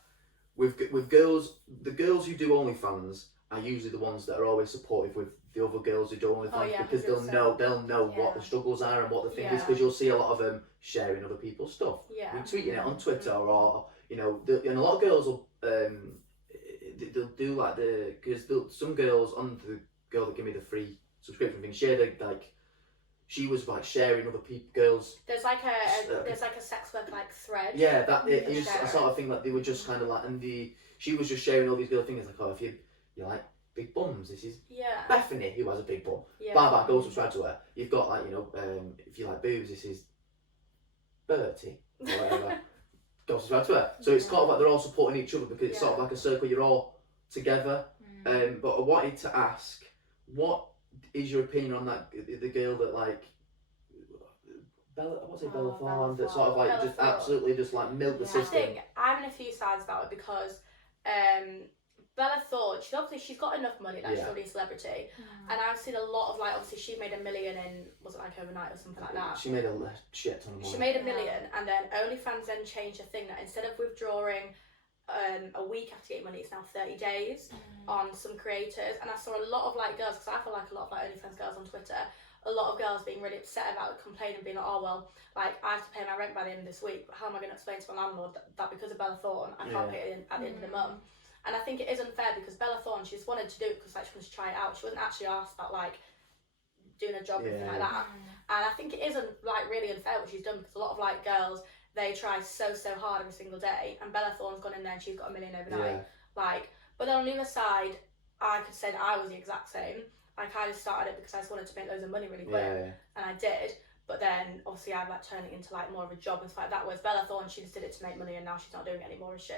with girls, the girls who do OnlyFans are usually the ones that are always supportive with the other girls who do OnlyFans, because they'll know what the struggles are and what the thing is, because you'll see a lot of them sharing other people's stuff, retweeting it on Twitter, or you know, and a lot of girls will they'll do like because some girls, on the girl that gave me the free subscription thing, share like, she was like sharing other girls. There's like a sex work like thread. Yeah, that it is a sort of thing that they were just kind of like, and she was just sharing all these girl things like, oh, if you like big bums, this is Bethany, who has a big bum. Bye, go subscribe to her. You've got like, you know, if you like boobs, this is Bertie or whatever. Go subscribe to her. So it's kind of like they're all supporting each other, because it's sort of like a circle. You're all together. But I wanted to ask, what is your opinion on that? The girl that like Bella Thorne that sort of like Bella just Thorne. absolutely just like milk the Yeah. I system. think I'm in a few sides about it because Bella Thorne, she's got enough money that she's already a celebrity, and I've seen a lot of like, obviously she made $1 million in, was it like overnight or something like that? She made a shit ton of money. She made $1 million, and then OnlyFans then changed the thing that instead of withdrawing a week after getting money, it's now 30 days on some creators. And I saw a lot of like girls, because I feel like a lot of like OnlyFans girls on Twitter, a lot of girls being really upset about it, complaining, being like, oh well, like I have to pay my rent by the end of this week, but how am I going to explain to my landlord that because of Bella Thorne I can't pay it at the end of the month? And I think it is unfair because Bella Thorne, she just wanted to do it because like, she wanted to try it out. She wasn't actually asked about like doing a job or anything like that. And I think it is like really unfair what she's done, because a lot of like girls, they try so hard every single day, and Bella Thorne's gone in there and she's got $1 million overnight. Like, but then on the other side, I could say that I was the exact same. Like I just started it because I just wanted to make loads of money really quick, and I did. But then obviously I've like turned it into like more of a job and stuff like that. Whereas Bella Thorne, she just did it to make money, and now she's not doing it anymore, is she?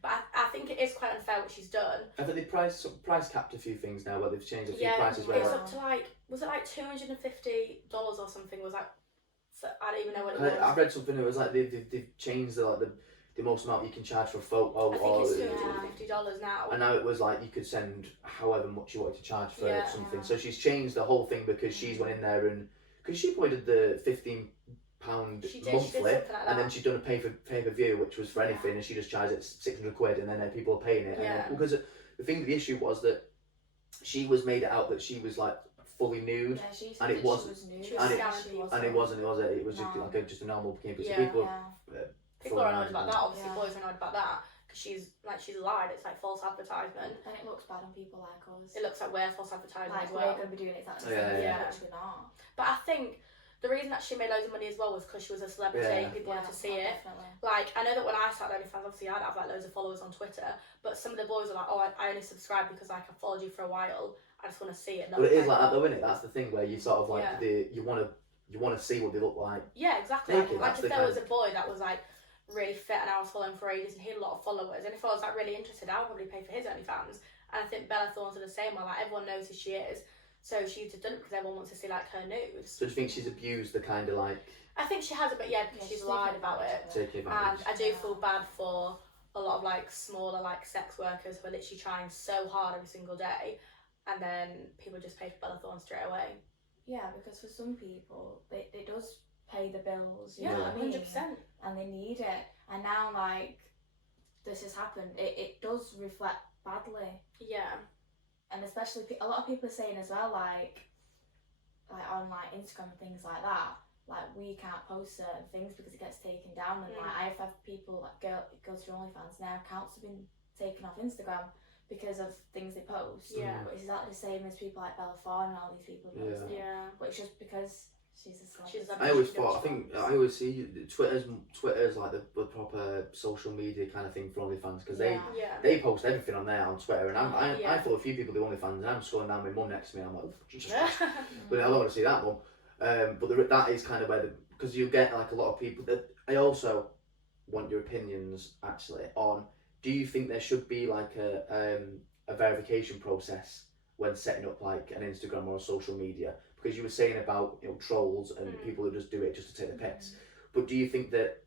But I think it is quite unfair what she's done. I think they price capped a few things now, where they've changed a few prices. It was up to like, was it like $250 or something? Was like, I don't even know what it was. I read something. It was like they've changed the most amount you can charge for a photo. I think it's $250 now. And now it was like you could send however much you wanted to charge for something. So she's changed the whole thing because she's went in there and because she probably did the £15 monthly, and then she's done a pay per view, which was for anything, and she just charged it £600, and then people are paying it. And because the issue was that she was made it out that she was like fully nude, and it wasn't. It wasn't. It was just like just a normal bikini. So people are annoyed about that. Obviously, boys are annoyed about that because she's lied. It's like false advertisement. And it looks bad on people like us. It looks like we're false advertising like as well. We're going to be doing exactly the same thing, which we're not. But I think the reason that she made loads of money as well was because she was a celebrity. People wanted to see it. Definitely. Like, I know that when I started OnlyFans, obviously I'd have like loads of followers on Twitter, but some of the boys are like, oh, I only subscribed because like I followed you for a while. I just want to see it. But it is like that though, isn't it? That's the thing where you sort of like you want to see what they look like. Yeah, exactly. Like if there was a boy that was like really fit and I was following for ages and he had a lot of followers, and if I was like really interested, I would probably pay for his OnlyFans. And I think Bella Thorne's are the same. Like everyone knows who she is. So she's done it because everyone wants to see like her nudes. So do you think she's abused the kind of like? I think she has, but because she's lied about it. And I do feel bad for a lot of like smaller like sex workers who are literally trying so hard every single day, and then people just pay for Bella Thorne straight away. Yeah, because for some people, it does pay the bills. You yeah, know what I mean? 100%. And they need it. And now like this has happened, it does reflect badly. Yeah. And especially a lot of people are saying as well, like on like Instagram and things like that, like we can't post certain things because it gets taken down. And like I've had people like go to OnlyFans and their accounts have been taken off Instagram because of things they post. Yeah. But it's exactly the same as people like Bella Thorne and all these people posting. Yeah. But it's just because she's a celebrity. I always see Twitter's like the proper social media kind of thing for OnlyFans, because they post everything on there on Twitter, and I follow a few people do OnlyFans, and I'm scrolling down with mum next to me, and I'm like, Jesus Christ. But I don't want to see that one. But that is kind of where because you get like a lot of people that I also want your opinions actually on. Do you think there should be like a verification process when setting up like an Instagram or a social media? Because you were saying about trolls and people who just do it just to take the pics. But do you think that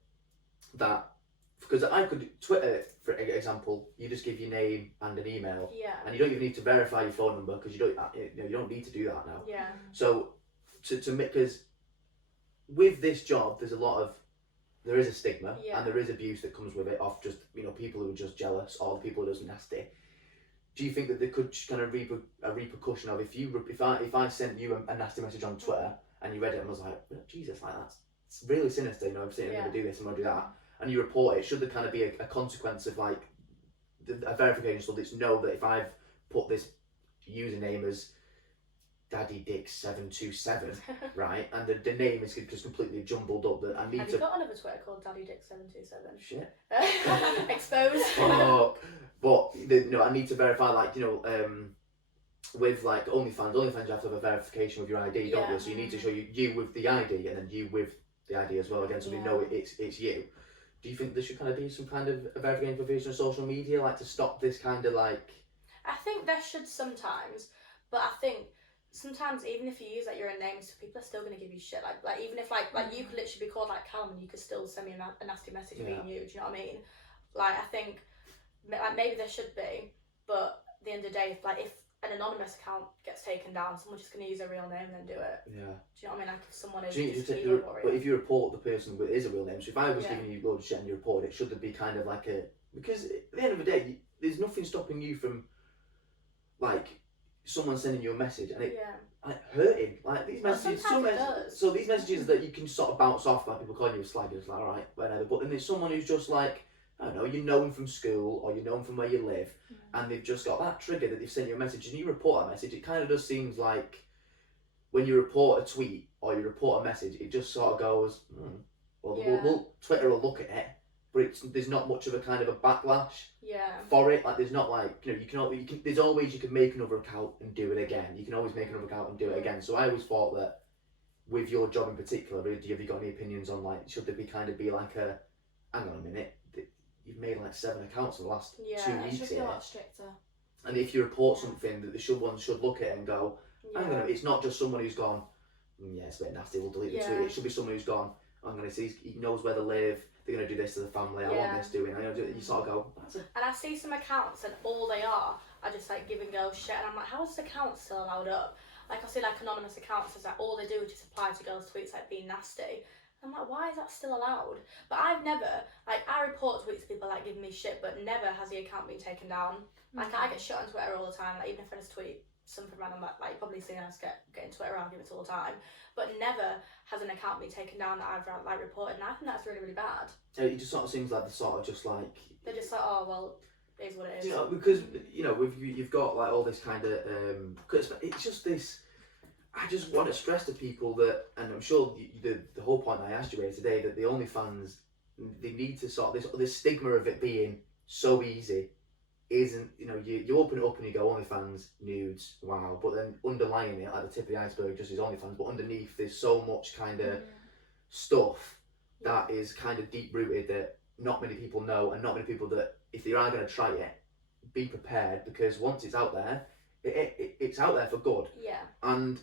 because I could Twitter, for example, you just give your name and an email, and you don't even need to verify your phone number because you don't need to do that now. Yeah. So to make, because with this job there is a stigma and there is abuse that comes with it of just people who are just jealous or the people who are just nasty. Do you think that there could kind of a repercussion of if I sent you a nasty message on Twitter and you read it and was like, Jesus, like that's really sinister, I'm saying I'm going to do this, I'm going to do that, and you report it, should there kind of be a consequence of like a verification so that know that if I've put this username as Daddy Dick 727, right, and the name is just completely jumbled up, that I need Have you got another Twitter called Daddy Dick 727? Shit. Exposed. Oh, but I need to verify, like with like OnlyFans you have to have a verification with your ID, don't you? So you need to show you with the ID and then you with the ID as well again, so we know it's you. Do you think there should kind of be some kind of a verification on social media, like to stop this kind of like? I think there should sometimes, but I think sometimes even if you use like your own name, so people are still gonna give you shit. Like even if like you could literally be called like Callum and you could still send me a nasty message being you. Do you know what I mean? Like I think like maybe there should be, but at the end of the day, if an anonymous account gets taken down, someone's just gonna use their real name and then do it. Yeah. Do you know what I mean? Like if someone is but if you report the person with is a real name, so if I was giving you loads of shit and you report it, should there be kind of like a, because at the end of the day, there's nothing stopping you from like someone sending you a message and it like hurting, like these messages. So these messages that you can sort of bounce off, like people calling you a slag, it's like alright, whatever. But then there's someone who's just like, I don't know, you know them from school or you know them from where you live, and they've just got that trigger that they've sent you a message and you report that message. It kind of just seems like when you report a tweet or you report a message, it just sort of goes, well, Twitter will look at it, but there's not much of a kind of a backlash for it. Like there's not like, you know, there's always, you can make another account and do it again. You can always make another account and do it again. So I always thought that with your job in particular, have you got any opinions on like, should there be kind of be like a, hang on a minute, you've made like 7 accounts in the last 2 weeks it should be here. a lot stricter. And if you report something, that one should look at it and go, hang on a minute, it's not just someone who's gone, it's a bit nasty, we'll delete the tweet. It should be someone who's gone, I'm going to see, he knows where they live, they're going to do this to the family, I want this doing, you sort of go, that's it. And I see some accounts and all they are just like giving girls shit, and I'm like, how is this account still allowed up? Like I see like anonymous accounts, it's like all they do is just apply to girls' tweets like being nasty. I'm like, why is that still allowed? But I've never, like, I report tweets to people like giving me shit, but never has the account been taken down. Like I get shit on Twitter all the time, like even if I just tweet something random, like you've probably seen us getting Twitter arguments all the time, but never has an account been taken down that I've like reported, and I think that's really, really bad. It just sort of seems like they're sort of just like, they're just like, oh well, it is what it is. You know, because you know, you've got like all this kind of cause it's just this. I just want to stress to people that, and I'm sure the whole point I asked you here today, that the OnlyFans, they need to sort of this stigma of it being so easy isn't, you know, you open it up and you go OnlyFans, nudes, wow, but then underlying it, like the tip of the iceberg just is OnlyFans, but underneath there's so much kind of stuff that is kind of deep rooted that not many people know, and not many people that, if they are going to try it, be prepared, because once it's out there, it's out there for good. And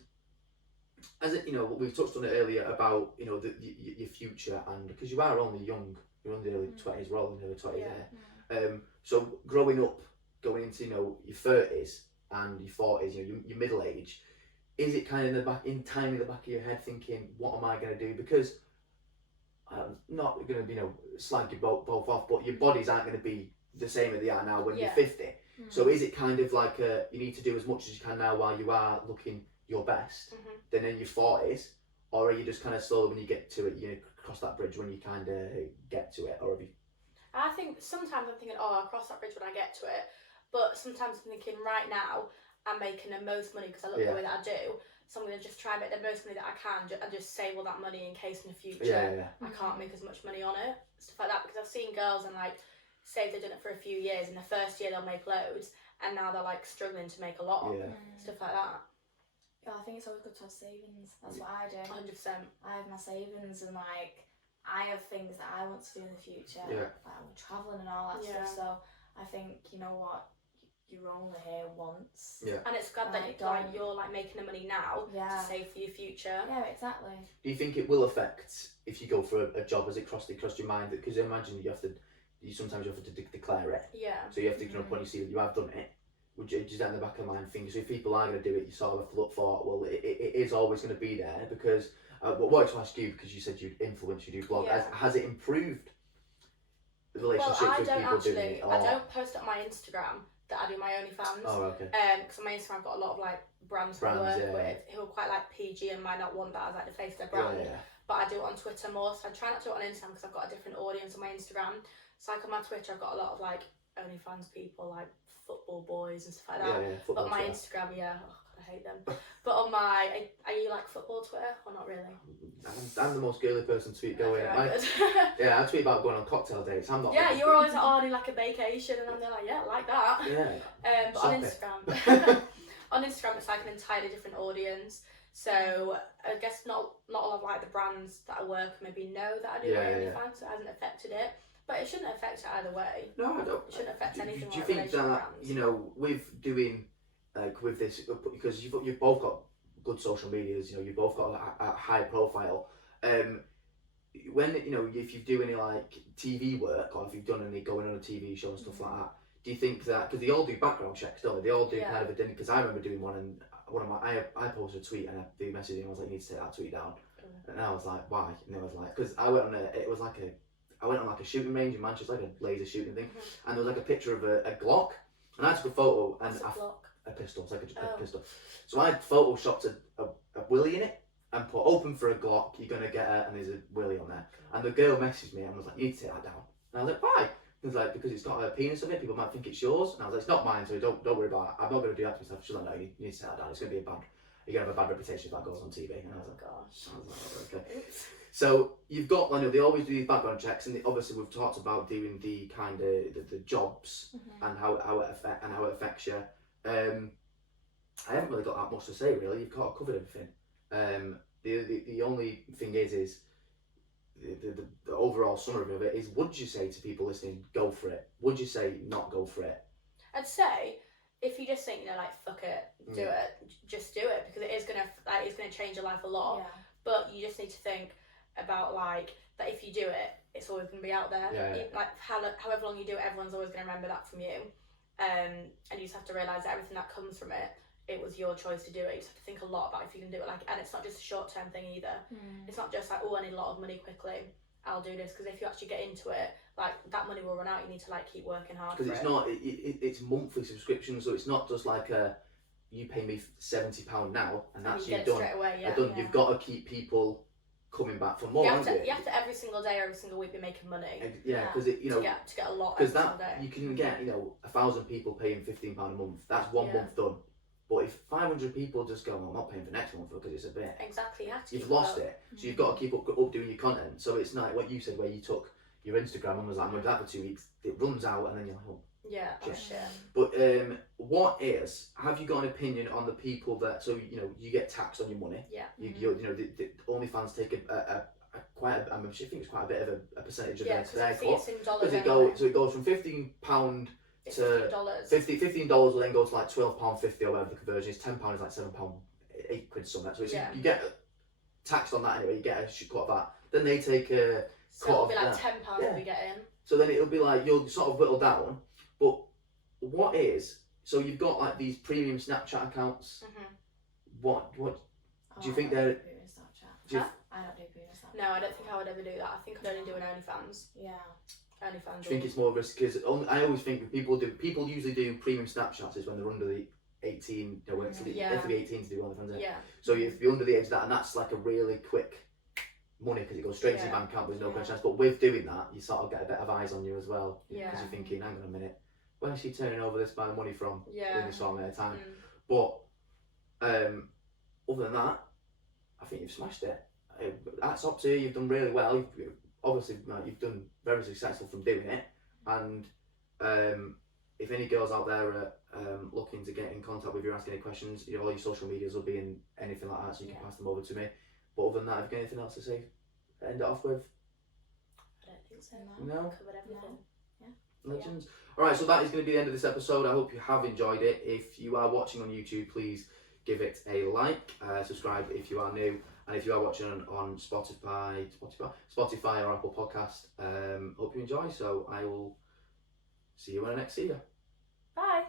as it, you know, we touched on it earlier about, you know, your future, and because you are only young, you're in the early 20s, we're all in the early 20s there. So growing up, going into, you know, your 30s and your 40s, you know, your middle age, is it kind of in the back of your head thinking, what am I going to do? Because I'm not going to, you know, slag you both off, but your bodies aren't going to be the same as they are now when you're 50. So is it kind of like you need to do as much as you can now while you are looking your best, then in your 40s, or are you just kind of slowly, when you get to it, you cross that bridge when you kind of get to it, or have you? I think sometimes I'm thinking, oh, I'll cross that bridge when I get to it, but sometimes I'm thinking, right now, I'm making the most money because I look the way that I do, so I'm going to just try and make the most money that I can and just save all that money in case in the future I can't make as much money on it, stuff like that, because I've seen girls and like, say they've done it for a few years, in the first year they'll make loads, and now they're like struggling to make a lot, stuff like that. Yeah, I think it's always good to have savings. That's what I do. 100%. I have my savings, and like I have things that I want to do in the future. Like I'm travelling and all that stuff. So I think, you know what, you're only here once. And it's glad that you're like making the money now to save for your future. Yeah, exactly. Do you think it will affect if you go for a job? Has it crossed your mind? Because I imagine sometimes you have to declare it. So you have to when you see that you have done it. Would you just in the back of the mind think, so if people are going to do it, you sort of have to look for, well, it is always going to be there, because what I wanted to ask you, because you said you'd influence, you do blog, has it improved the relationships with people doing it? I don't post it on my Instagram that I do my OnlyFans. Oh, okay. Because on my Instagram I've got a lot of like brands I work with who are quite like PG and might not want that as like the face of their brand. But I do it on Twitter more, so I try not to do it on Instagram because I've got a different audience on my Instagram. So like on my Twitter I've got a lot of like OnlyFans people, like football boys and stuff like that. But on my Instagram, oh God, I hate them. But on my, are you like football Twitter or not really? I'm the most girly person to tweet going. I tweet about going on cocktail dates. I'm not. Yeah, you're always like, oh, I need like a vacation, and I'm there like, yeah, like that. Yeah. But on Instagram, on Instagram it's like an entirely different audience. So I guess not a lot of like the brands that I work with maybe know that I do my OnlyFans, so it hasn't affected it. But it shouldn't affect it either way. No, I don't. It shouldn't affect anything. Do you think that brands, you know, with doing like with this, because you've both got good social medias. You know, you've both got a high profile. When if you do any like TV work, or if you've done any going on a TV show and stuff like that, do you think that, because they all do background checks, don't they? They all do kind of a dinner. Because I remember doing one, and I posted a tweet, and they messaged me, and I was like, you need to take that tweet down. And I was like, why? And I was like, because I went on like a shooting range in Manchester, like a laser shooting thing, and there was like a picture of a Glock, and I took a photo, and a pistol, it's like a pistol. So I photoshopped a willy in it and put open for a Glock, you're gonna get it, and there's a willy on there. And the girl messaged me and was like, you need to take that down. And I was like, why? It was like, because it's got a penis on it, people might think it's yours. And I was like, it's not mine, so don't worry about it. I'm not gonna do that to myself. She's like, no, you need to take that down. It's gonna be you're gonna have a bad reputation if that goes on TV. And I was like, okay. So you've got, they always do these background checks, and obviously we've talked about doing the kind of the jobs and how it affects you. I haven't really got that much to say really. You've kind of covered everything. The only thing is the overall summary of it is: would you say to people listening, go for it? Would you say not go for it? I'd say if you just think, fuck it, do it, just do it, because it's gonna change your life a lot. Yeah. But you just need to think about that if you do it, it's always gonna be out there. However long you do it, everyone's always gonna remember that from you. And you just have to realise that everything that comes from it was your choice to do it. You just have to think a lot about if you can do it. And it's not just a short-term thing either. It's not just I need a lot of money quickly, I'll do this. Because if you actually get into it, that money will run out. You need to keep working hard. Because it's monthly subscription, so it's not just you pay me £70 now and that's you done. Straight away, done. You've got to keep people coming back for more. You have to every single day or every single week be making money. Because to get a lot. Because you can get 1,000 people paying £15 a month. That's 1 month done. But if 500 people just go, well, I'm not paying for next month because it's a bit. Exactly, you've lost it. So you've got to keep up doing your content. So it's not what you said, where you took your Instagram and was like, I'm going to do that for 2 weeks. It runs out, and then you're like, oh. Yeah, shit. But have you got an opinion on the people that, so you get taxed on your money? Yeah. The OnlyFans take I think it's quite a bit of a percentage of their cut. It's in dollars. So it goes from £15 to $15 will then go to £12.50 or whatever the conversion is. £10 is £7, £8 something. So you get taxed on that anyway. You get a cut of that. Then they take a so it'll be £10 we'll be getting. So then it'll be you'll sort of whittle down. But so you've got these premium Snapchat accounts. What do you think they're? I don't do premium Snapchat. No, I don't think I would ever do that. I think I'd only do an OnlyFans. Yeah. OnlyFans. Do you think it's more risky? Because I always think people usually do premium Snapchats is when they're under the 18. They have to be 18 to do OnlyFans. Yeah. So if you're under the age of that, and that's a really quick money because it goes straight to your bank account with no questions. But with doing that, you sort of get a bit of eyes on you as well. Yeah. Because you're thinking, hang on a minute, where's she turning over this amount of money from in this short amount of time? But other than that, I think you've smashed it. That's up to you. You've done really well. Obviously, you've done very successful from doing it. And if any girls out there are looking to get in contact with you, asking any questions, all your social medias will be in anything like that, so you can pass them over to me. But other than that, have you got anything else to say? End it off with? I don't think so. No? Covered everything. No. Legends. Alright, so that is going to be the end of this episode. I hope you have enjoyed it. If you are watching on YouTube, please give it a like, subscribe if you are new, and if you are watching on Spotify or Apple Podcast, hope you enjoy. So I will see you when I next see you. Bye.